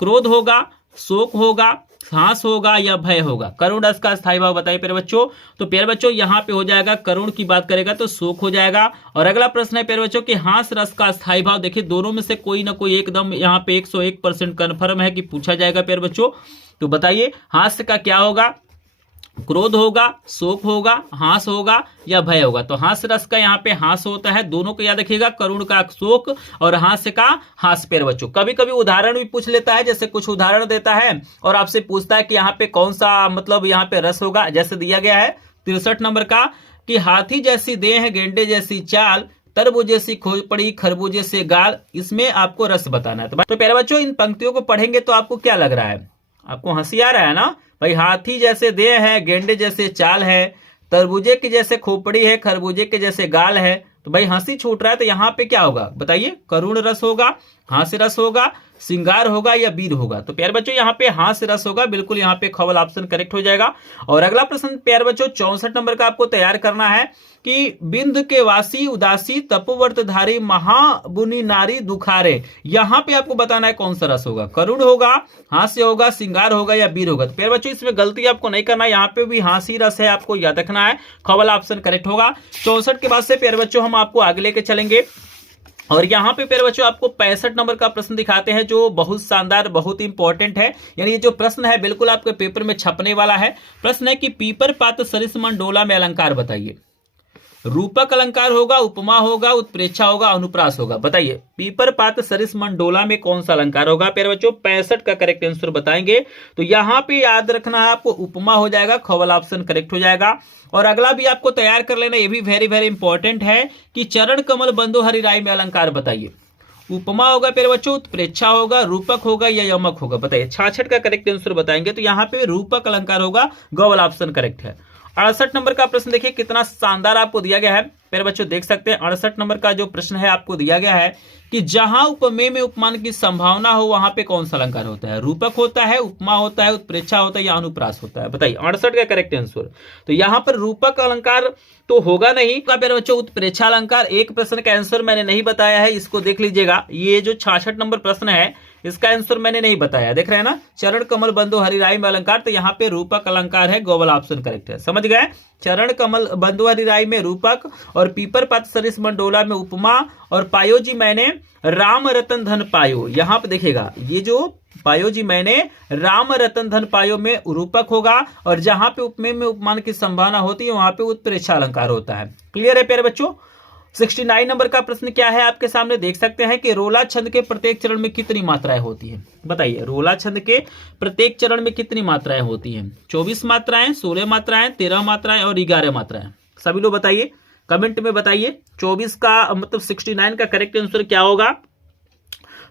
क्रोध होगा, शोक होगा, हास होगा या भय होगा? करुण रस का स्थायी भाव बताइए प्यारे बच्चों। तो प्यारे बच्चों यहाँ पे हो जाएगा, करुण की बात करेगा तो शोक हो जाएगा। और अगला प्रश्न है प्यारे बच्चों कि हास रस का स्थायी भाव। देखिए दोनों में से कोई ना कोई एकदम यहाँ पे 101% कन्फर्म है कि पूछा जाएगा प्यारे बच्चों। तो बताइए हास्य का क्या होगा? क्रोध होगा, शोक होगा, हास होगा या भय होगा? तो हास रस का यहाँ पे हास होता है, दोनों को याद रखिएगा, करुण का शोक और हास्य का हास प्यारे बच्चों। कभी कभी उदाहरण भी पूछ लेता है, जैसे कुछ उदाहरण देता है और आपसे पूछता है कि यहाँ पे कौन सा मतलब यहाँ पे रस होगा। जैसे दिया गया है 63 नंबर का कि हाथी जैसी देह, गेंडे जैसी चाल, तरबूजे सी खोपड़ी, खरबूजे से गाल, इसमें आपको रस बताना है। तो प्यारे बच्चों इन पंक्तियों को पढ़ेंगे तो आपको क्या लग रहा है? आपको हंसी आ रहा है ना भाई? हाथी जैसे देह है, गेंडे जैसे चाल है, तरबूजे के जैसे खोपड़ी है, खरबूजे के जैसे गाल है, तो भाई हंसी छूट रहा है। तो यहाँ पे क्या होगा बताइए? करुण रस होगा, हास्य रस होगा, श्रृंगार होगा या वीर होगा? तो प्यारे बच्चों यहाँ पे हास्य रस होगा, बिल्कुल यहाँ पे खवल ऑप्शन करेक्ट हो जाएगा। और अगला प्रश्न प्यारे बच्चों 64 नंबर का आपको तैयार करना है कि बिंद के वासी उदासी तपोव्रतधारी महाबुनि नारी दुखारे, यहाँ पे आपको बताना है कौन सा रस होगा? करुण होगा, हास्य होगा, श्रृंगार होगा या वीर होगा? तो प्यारे बच्चों इसमें गलती आपको नहीं करना है, यहाँ पे भी हास्य रस है, आपको याद रखना है, खवल ऑप्शन करेक्ट होगा। 64 के बाद से प्यारे बच्चों हम आपको आगे लेके चलेंगे और यहाँ पे प्यारे बच्चों आपको 65 नंबर का प्रश्न दिखाते हैं जो बहुत शानदार, बहुत इंपॉर्टेंट है। यानी ये जो प्रश्न है बिल्कुल आपके पेपर में छपने वाला है। प्रश्न है कि पीपर पात सरिस मंडोला में अलंकार बताइए। रूपक अलंकार होगा, उपमा होगा, उत्प्रेक्षा होगा, अनुप्रास होगा? बताइए पीपर पात सरिस मंडोला में कौन सा अलंकार होगा प्यारे बच्चों? 65 का करेक्ट आंसर बताएंगे। तो यहाँ पे याद रखना है आपको, उपमा हो जाएगा, खवल ऑप्शन करेक्ट हो जाएगा। और अगला भी आपको तैयार कर लेना, ये भी वेरी वेरी इंपॉर्टेंट है कि चरण कमल बंधु हरिराई में अलंकार बताइए। उपमा होगा प्यारे बच्चों, उत्प्रेक्षा होगा, रूपक होगा या यमक होगा? बताइए 66 का करेक्ट आंसर बताएंगे। तो यहाँ पे रूपक अलंकार होगा, गवल ऑप्शन करेक्ट है। 68 नंबर का प्रश्न देखिए कितना शानदार आपको दिया गया है प्यारे बच्चों, देख सकते हैं 68 नंबर का जो प्रश्न है आपको दिया गया है कि जहां उपमेय में उपमान की संभावना हो वहां पे कौन सा अलंकार होता है? रूपक होता है, उपमा होता है, उत्प्रेक्षा होता है या अनुप्रास होता है? बताइए 68 का करेक्ट आंसर। तो यहाँ पर रूपक अलंकार तो होगा नहीं प्यारे बच्चों, उत्प्रेक्षा अलंकार। एक प्रश्न का आंसर मैंने नहीं बताया है, इसको देख लीजिएगा। ये जो 66 नंबर प्रश्न है इसका आंसर मैंने नहीं बताया, देख रहे हैं ना, चरण कमल बंधु हरिराई में अलंकार। तो यहाँ पे रूपक अलंकार है, गौवल ऑप्शन करेक्ट है, समझ गए? चरण कमल बंधु हरिराई में रूपक और पीपर पात सरिस मंडोला में उपमा और पायो जी मैंने राम रतन धन पायो, यहाँ पे देखिएगा ये जो पायो जी मैंने राम रतन धन पायो में रूपक होगा और जहां पे उपमेय में उपमान की संभावना होती है वहां पे उत्प्रेक्षा अलंकार होता है। क्लियर है प्यारे बच्चों? 69 नंबर का प्रश्न क्या है आपके सामने, देख सकते हैं कि रोला छंद के प्रत्येक चरण में कितनी मात्राएं होती है? बताइए रोला छंद के प्रत्येक चरण में कितनी मात्राएं होती हैं? 24 मात्राएं, 16 मात्राएं, 13 मात्राएं और 11 मात्राएं? सभी लोग बताइए, कमेंट में बताइए। 24 का मतलब 69 का करेक्ट आंसर क्या होगा?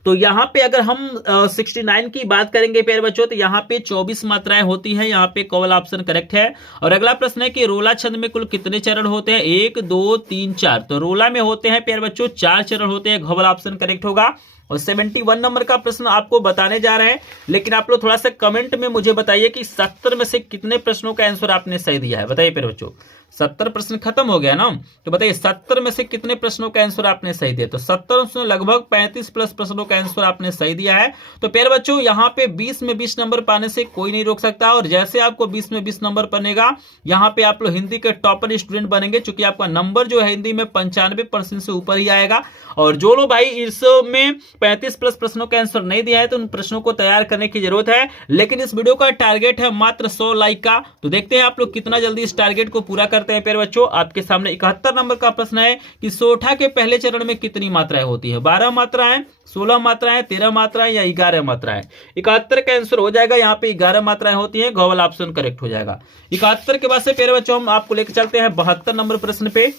तो यहाँ पे अगर हम 69 की बात करेंगे प्यारे बच्चों तो यहाँ पे 24 मात्राएं होती हैं, यहाँ पे कवल ऑप्शन करेक्ट है। और अगला प्रश्न है कि रोला छंद में कुल कितने चरण होते हैं? 1 2 3 4। तो रोला में होते हैं प्यारे बच्चों 4 चरण होते हैं, कवल ऑप्शन करेक्ट होगा। और 71 नंबर का प्रश्न आपको बताने जा रहे हैं, लेकिन आप लोग थोड़ा सा कमेंट में मुझे बताइए कि 70 में से कितने प्रश्नों का आंसर आपने सही दिया है? बताइए प्यारे बच्चों, 70 प्रश्न खत्म हो गया ना, तो बताइए 70 में से कितने प्रश्नों का आंसर आपने सही दिया? तो 70 में लगभग 35 प्लस प्रश्नों का आंसर आपने सही दिया है। तो प्यारे बच्चों यहाँ पे 20 में 20 नंबर पाने से कोई नहीं रोक सकता, और जैसे आपको 20 में 20 नंबर बनेगा यहाँ पे आप लोग हिंदी के टॉपर स्टूडेंट बनेंगे, चूंकि आपका नंबर जो है हिंदी में 95% से ऊपर ही आएगा। और जो लोग भाई इसमें 35 प्लस प्रश्नों का आंसर नहीं दिया है तो उन प्रश्नों को तैयार करने की जरूरत है। लेकिन इस वीडियो का टारगेट है मात्र 100 लाइक का, तो देखते हैं आप लोग कितना जल्दी इस टारगेट को पूरा करते हैं। प्यारे बच्चों, आपके सामने 71 नंबर का प्रश्न है कि सोठा के पहले चरण में कितनी मात्राएं होती है? 12 मात्राएं, 16 मात्राएं, 13 मात्राएं या 11 मात्राएं? 71 का आंसर हो जाएगा, यहाँ पे 11 मात्राएं होती हैं, ग वाला ऑप्शन करेक्ट हो जाएगा। 71 के बाद से प्यारे बच्चों हम आपको लेकर चलते हैं 72 नंबर प्रश्न पे।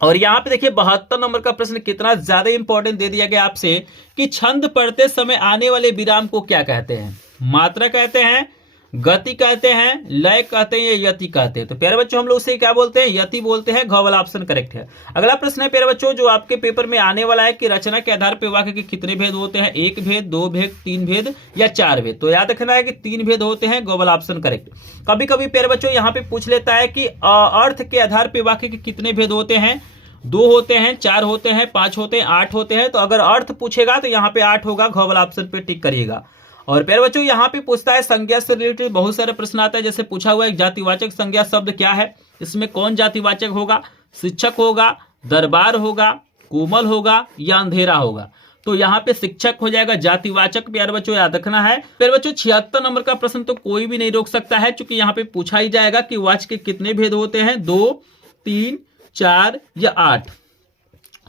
और यहाँ पे देखिए 72 नंबर का प्रश्न कितना ज्यादा इंपॉर्टेंट दे दिया गया आपसे कि छंद पढ़ते समय आने वाले विराम को क्या कहते हैं? मात्रा कहते हैं, गति कहते हैं, लय कहते हैं या यति कहते हैं? तो प्यारे बच्चों हम लोग उसे क्या बोलते हैं? यति बोलते हैं। घ वाला ऑप्शन करेक्ट है। अगला प्रश्न है प्यारे बच्चों जो आपके पेपर में आने वाला है कि रचना के आधार पर वाक्य के कितने भेद होते हैं? 1 भेद, 2 भेद, 3 भेद या 4 भेद? तो याद रखना है कि 3 भेद होते हैं। ग वाला ऑप्शन करेक्ट। कभी कभी प्यारे बच्चों यहाँ पे पूछ लेता है कि अर्थ के आधार पर वाक्य के कितने भेद होते हैं? 2 होते हैं, 4 होते हैं, 5 होते हैं, 8 होते हैं। तो अगर अर्थ पूछेगा तो यहाँ पे 8 होगा। घ वाला ऑप्शन पे टिक करिएगा। और प्यारे बच्चों यहाँ पे पूछता है संज्ञा से रिलेटेड बहुत सारे प्रश्न आता है। जैसे पूछा हुआ है जातिवाचक संज्ञा शब्द क्या है? इसमें कौन जातिवाचक होगा? शिक्षक होगा, दरबार होगा, कोमल होगा या अंधेरा होगा? तो यहाँ पे शिक्षक हो जाएगा जातिवाचक। प्यारे बच्चों याद रखना है। प्यारे बच्चों 76 नंबर का प्रश्न तो कोई भी नहीं रोक सकता है, क्योंकि यहाँ पे पूछा ही जाएगा कि वाच के कितने भेद होते हैं? 2, 3, 4 या 8?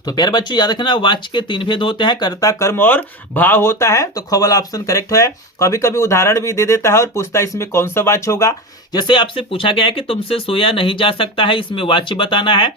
तो प्यारे बच्चों याद रखना वाच्य के 3 भेद होते हैं, कर्ता, कर्म और भाव होता है। तो ख वाला ऑप्शन करेक्ट है। कभी कभी उदाहरण भी दे देता है और पूछता है इसमें कौन सा वाच्य होगा। जैसे आपसे पूछा गया है कि तुमसे सोया नहीं जा सकता है, इसमें वाच्य बताना है।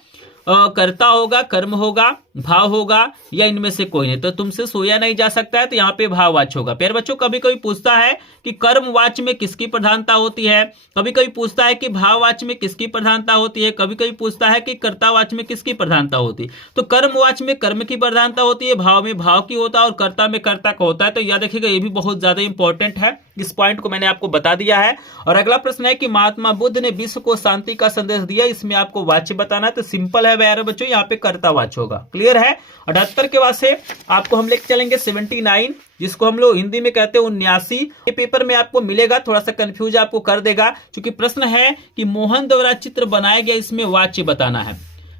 कर्ता होगा, कर्म होगा, भाव होगा या इनमें से कोई नहीं? तो तुमसे सोया नहीं जा सकता है तो यहाँ पे भाववाच्य होगा। प्यारे बच्चों कभी कभी पूछता है कि कर्मवाच्य में किसकी प्रधानता होती है, कभी कभी पूछता है कि भाववाच्य में किसकी प्रधानता होती है, कभी कभी पूछता है कि कर्तावाच्य में किसकी प्रधानता होती है। तो कर्मवाच्य में कर्म की प्रधानता होती है, भाव में भाव की होता है और कर्ता में कर्ता का होता है। तो याद रखिएगा ये भी बहुत ज्यादा इंपॉर्टेंट है। इस पॉइंट को मैंने आपको बता दिया है। और अगला प्रश्न है कि महात्मा बुद्ध ने विश्व को शांति का संदेश दिया, इसमें आपको वाच्य बताना है। तो सिंपल है प्यारे बच्चों, यहाँ पे कर्तावाच्य होगा। क्लियर है। 78 के बाद से आपको हम लेकर चलेंगे 79, जिसको हम लोग हिंदी में कहते हैं 79। ये पेपर में आपको मिलेगा, थोड़ा सा कंफ्यूज आपको कर देगा, क्योंकि प्रश्न है कि मोहन द्वारा चित्र बनाया गया, इसमें वाच्य बताना है।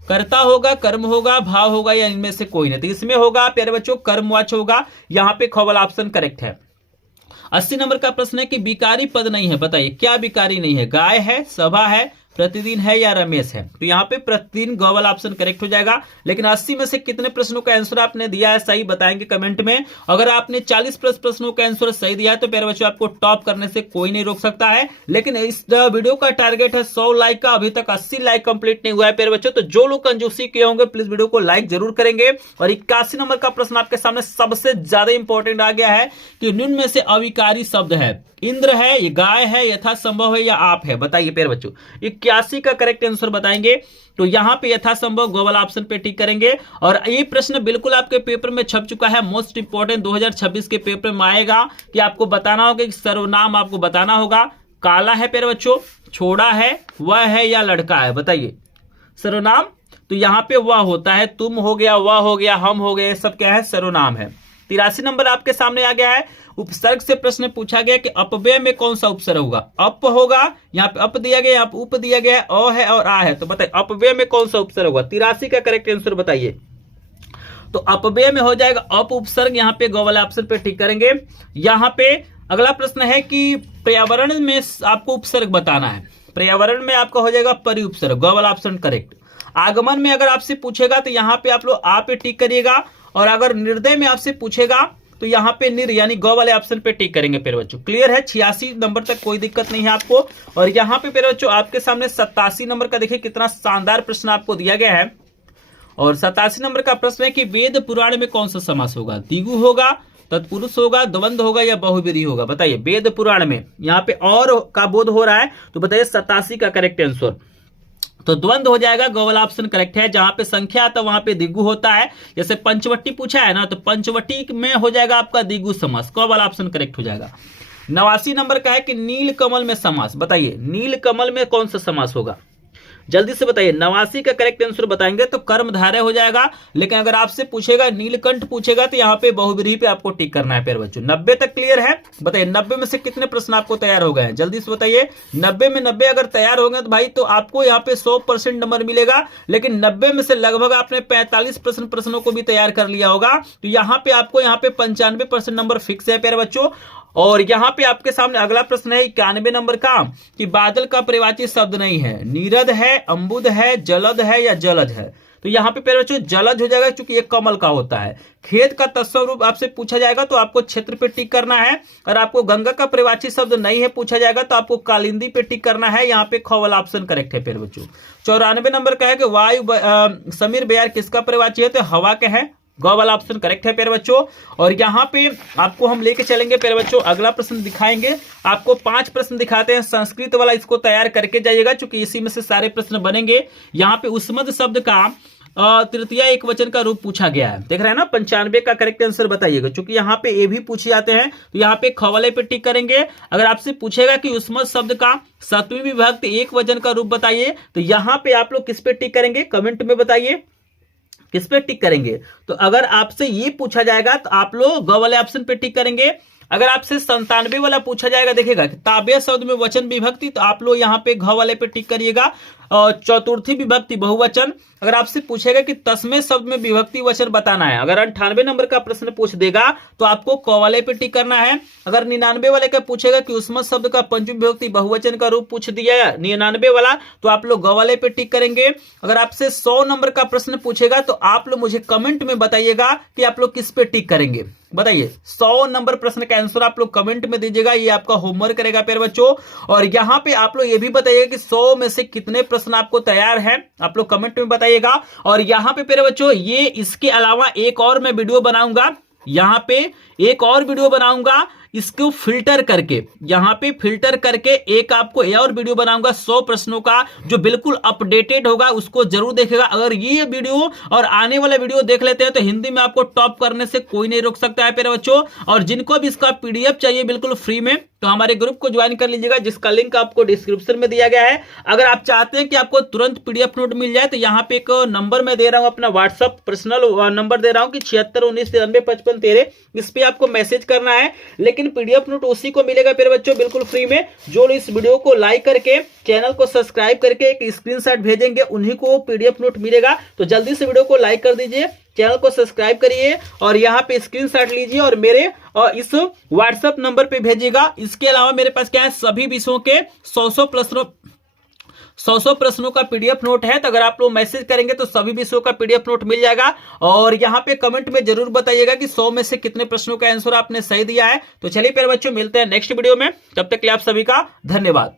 कर्ता होगा, कर्म होगा, भाव होगा या इनमें से कोई नहीं? तो इसमें होगा प्यारे बच्चों कर्मवाच्य होगा। यहाँ पे ख वाला ऑप्शन करेक्ट है। 80 नंबर का प्रश्न है कि विकारी पद नहीं है, बताइए क्या विकारी नहीं है? गाय है, सभा है, प्रतिदिन है या रमेश है? तो यहाँ पे प्रतिदिन ग वाला ऑप्शन करेक्ट हो जाएगा। लेकिन 80 में से कितने प्रश्नों का आंसर आपने दिया है सही बताएंगे कमेंट में। अगर आपने 40 प्लस प्रश्नों का आंसर सही दिया है तो प्यारे बच्चों आपको टॉप करने से कोई नहीं रोक सकता है। लेकिन इस वीडियो का टारगेट है 100 लाइक का, अभी तक 80 लाइक कंप्लीट नहीं हुआ है प्यारे बच्चों। तो जो लोग कंजूसी किए होंगे प्लीज वीडियो को लाइक जरूर करेंगे। और 81 नंबर का प्रश्न आपके सामने सबसे ज्यादा इंपॉर्टेंट आ गया है कि निम्न में से अविकारी शब्द है। इंद्र है, ये गाय है, यथासंभव है या आप है? बताइए प्यारे बच्चों। 81 का करेक्ट आंसर बताएंगे। तो यहाँ पे यथासंभव ग वाला ऑप्शन पे टिक करेंगे। और ये प्रश्न बिल्कुल आपके पेपर में छप चुका है, मोस्ट इंपोर्टेंट 2026 के पेपर में आएगा कि आपको बताना होगा कि सर्वनाम आपको बताना होगा। काला है प्यारे बच्चों, छोड़ा है, वह है या लड़का है? बताइए सर्वनाम। तो यहाँ पे वह होता है, तुम हो गया, वह हो गया, हम हो गए, सब क्या है? सर्वनाम है। 83 नंबर आपके सामने आ गया है। उपसर्ग से प्रश्न पूछा गया कि अपव्यय में कौन सा उपसर्ग होगा? अप होगा, यहाँ पे अप दिया गया, यहाँ पे उप दिया गया, अ है और आ है। तो बताइए अपव्यय में कौन सा उपसर्ग होगा? 83 का करेक्ट आंसर बताइए। तो अपव्यय में हो जाएगा अप उपसर्ग। यहाँ पे ग वाला ऑप्शन पे टिक करेंगे। यहाँ पे अगला प्रश्न है कि पर्यावरण में आपको उपसर्ग बताना है। पर्यावरण में आपका हो जाएगा परि उपसर्ग, ग वाला ऑप्शन करेक्ट। आगमन में अगर आपसे पूछेगा तो यहाँ पे आप लोग आ पे टिक करिएगा। और अगर निर्दय में आपसे पूछेगा तो यहाँ पे निर यानी ग वाले ऑप्शन पे टिक करेंगे प्यारे बच्चों। क्लियर है। 86 नंबर तक कोई दिक्कत नहीं है आपको। और यहाँ पे प्यारे बच्चों आपके सामने 87 नंबर का देखिए कितना शानदार प्रश्न आपको दिया गया है। और 87 नंबर का प्रश्न है कि वेद पुराण में कौन सा समास होगा? द्विगु होगा, तत्पुरुष होगा, द्वंद्व होगा या बहुव्रीहि होगा? बताइए वेद पुराण में यहाँ पे और का बोध हो रहा है, तो बताइए 87 का करेक्ट आंसर। तो द्वंद्व हो जाएगा, ग वाला ऑप्शन करेक्ट है। जहां पे संख्या आता वहां पे द्विगु होता है। जैसे पंचवटी पूछा है ना, तो पंचवटी में हो जाएगा आपका द्विगु समास, क वाला ऑप्शन करेक्ट हो जाएगा। 89 नंबर का है कि नील कमल में समास। बताइए नील कमल में कौन सा समास होगा? जल्दी से बताइए। 89 का करेक्ट आंसर बताएंगे तो कर्मधारय हो जाएगा, लेकिन अगर आपसे पूछेगा नीलकंठ पूछेगा तो यहाँ पे बहुव्रीहि पे आपको टिक करना है प्यारे बच्चों। 90 तक क्लियर है? बताइए 90 में से कितने प्रश्न आपको तैयार हो गए हैं, जल्दी से बताइए। 90 में 90 अगर तैयार हो गए तो भाई तो आपको यहाँ पे 100% नंबर मिलेगा, लेकिन 90 में से लगभग आपने 45% प्रश्नों को भी तैयार कर लिया होगा, तो यहाँ पे आपको यहाँ पे 95% नंबर फिक्स है प्यारे बच्चों। और यहां पे आपके सामने अगला प्रश्न है 91 नंबर का कि बादल का परिवाची शब्द नहीं है, नीरद है, अंबुद है, जलद है या जलज है। तो यहां पे प्यारे बच्चों जलज हो जाएगा क्योंकि ये कमल का होता है। खेत का तत्सम रूप आपसे पूछा जाएगा तो आपको क्षेत्र पे टिक करना है। और आपको गंगा का परिवाची शब्द नहीं है पूछा जाएगा तो आपको कालिंदी पे टिक करना है। यहाँ पे ख वाला ऑप्शन करेक्ट है प्यारे बच्चों। 94 नंबर का है कि वायु समीर बयार किसका परिवाची है, तो हवा के है, ग वाला ऑप्शन करेक्ट है प्यारे बच्चों। और यहाँ पे आपको हम लेके चलेंगे प्यारे बच्चों, अगला प्रश्न दिखाएंगे आपको। 5 प्रश्न दिखाते हैं, संस्कृत वाला इसको तैयार करके जाइएगा क्योंकि इसी में से सारे प्रश्न बनेंगे। यहाँ पे उस्मद शब्द का तृतीया एक वचन का रूप पूछा गया है, देख रहे हैं ना। 95 का करेक्ट आंसर बताइएगा क्योंकि यहाँ पे ए भी पूछे जाते हैं, तो यहाँ पे ख वाले पे टिक करेंगे। अगर आपसे पूछेगा कि उस्मद शब्द का सतवीं विभक्ति एक वचन का रूप बताइए, तो यहाँ पे आप लोग किस पे टिक करेंगे, कमेंट में बताइए किस पे टिक करेंगे। तो अगर आपसे ये पूछा जाएगा तो आप लोग ग वाले ऑप्शन पे टिक करेंगे। अगर आपसे 97 वाला पूछा जाएगा, देखिएगा कि ताबे शब्द में वचन विभक्ति, तो आप लोग यहाँ पे घ वाले पे टिक करिएगा। चतुर्थी विभक्ति बहुवचन। अगर आपसे पूछेगा कि तस्मे शब्द में विभक्ति वचन बताना है, अगर 98 नंबर का प्रश्न पूछ देगा तो आपको क वाले पे टिक करना है। अगर 99 वाले का पूछेगा कि उस्मत शब्द का पंचमी विभक्ति बहुवचन का रूप पूछ दिया 99 वाला, तो आप लोग ग वाले पे टिक करेंगे। अगर आपसे 100 नंबर का प्रश्न पूछेगा तो आप लोग मुझे कमेंट में बताइएगा कि आप लोग किस पे टिक करेंगे। बताइए 100 नंबर प्रश्न का आंसर आप लोग कमेंट में दीजिएगा, ये आपका होमवर्क रहेगा प्यारे बच्चों। और यहाँ पे आप लोग ये भी बताइएगा कि 100 में से कितने प्रश्न आपको तैयार है, आप लोग कमेंट में बताइएगा। और यहाँ पे प्यारे बच्चों ये इसके अलावा एक और मैं वीडियो बनाऊंगा, यहाँ पे एक और वीडियो बनाऊंगा इसको फिल्टर करके, यहाँ पे फिल्टर करके एक आपको ये और वीडियो बनाऊंगा 100 प्रश्नों का जो बिल्कुल अपडेटेड होगा, उसको जरूर देखेगा। अगर ये वीडियो और आने वाला वीडियो देख लेते हैं तो हिंदी में आपको टॉप करने से कोई नहीं रोक सकता है प्यारे बच्चों। और जिनको भी इसका पीडीएफ चाहिए बिल्कुल फ्री में, तो हमारे ग्रुप को ज्वाइन कर लीजिएगा जिसका लिंक आपको डिस्क्रिप्शन में दिया गया है। अगर आप चाहते हैं कि आपको तुरंत पीडीएफ नोट मिल जाए तो यहाँ पे एक नंबर मैं दे रहा हूँ, अपना व्हाट्सअप पर्सनल नंबर दे रहा हूँ कि 7619935513, इस पे आपको मैसेज करना है। लेकिन पीडीएफ नोट उसी को मिलेगा प्यारे बच्चों बिल्कुल फ्री में जो इस वीडियो को लाइक करके चैनल को सब्सक्राइब करके एक स्क्रीनशॉट भेजेंगे, उन्हीं को पीडीएफ नोट मिलेगा। तो जल्दी से वीडियो को लाइक कर दीजिए, चैनल को सब्सक्राइब करिए और यहाँ पे स्क्रीनशॉट लीजिए और मेरे इस व्हाट्सएप नंबर पे भेजिएगा। इसके अलावा मेरे पास क्या है, सभी विषयों के 100 प्रश्नों का पीडीएफ नोट है। तो अगर आप लोग मैसेज करेंगे तो सभी विषयों का पीडीएफ नोट मिल जाएगा। और यहाँ पे कमेंट में जरूर बताइएगा कि 100 में से कितने प्रश्नों का आंसर आपने सही दिया है। तो चलिए प्यारे बच्चों मिलते हैं नेक्स्ट वीडियो में, तब तक के लिए आप सभी का धन्यवाद।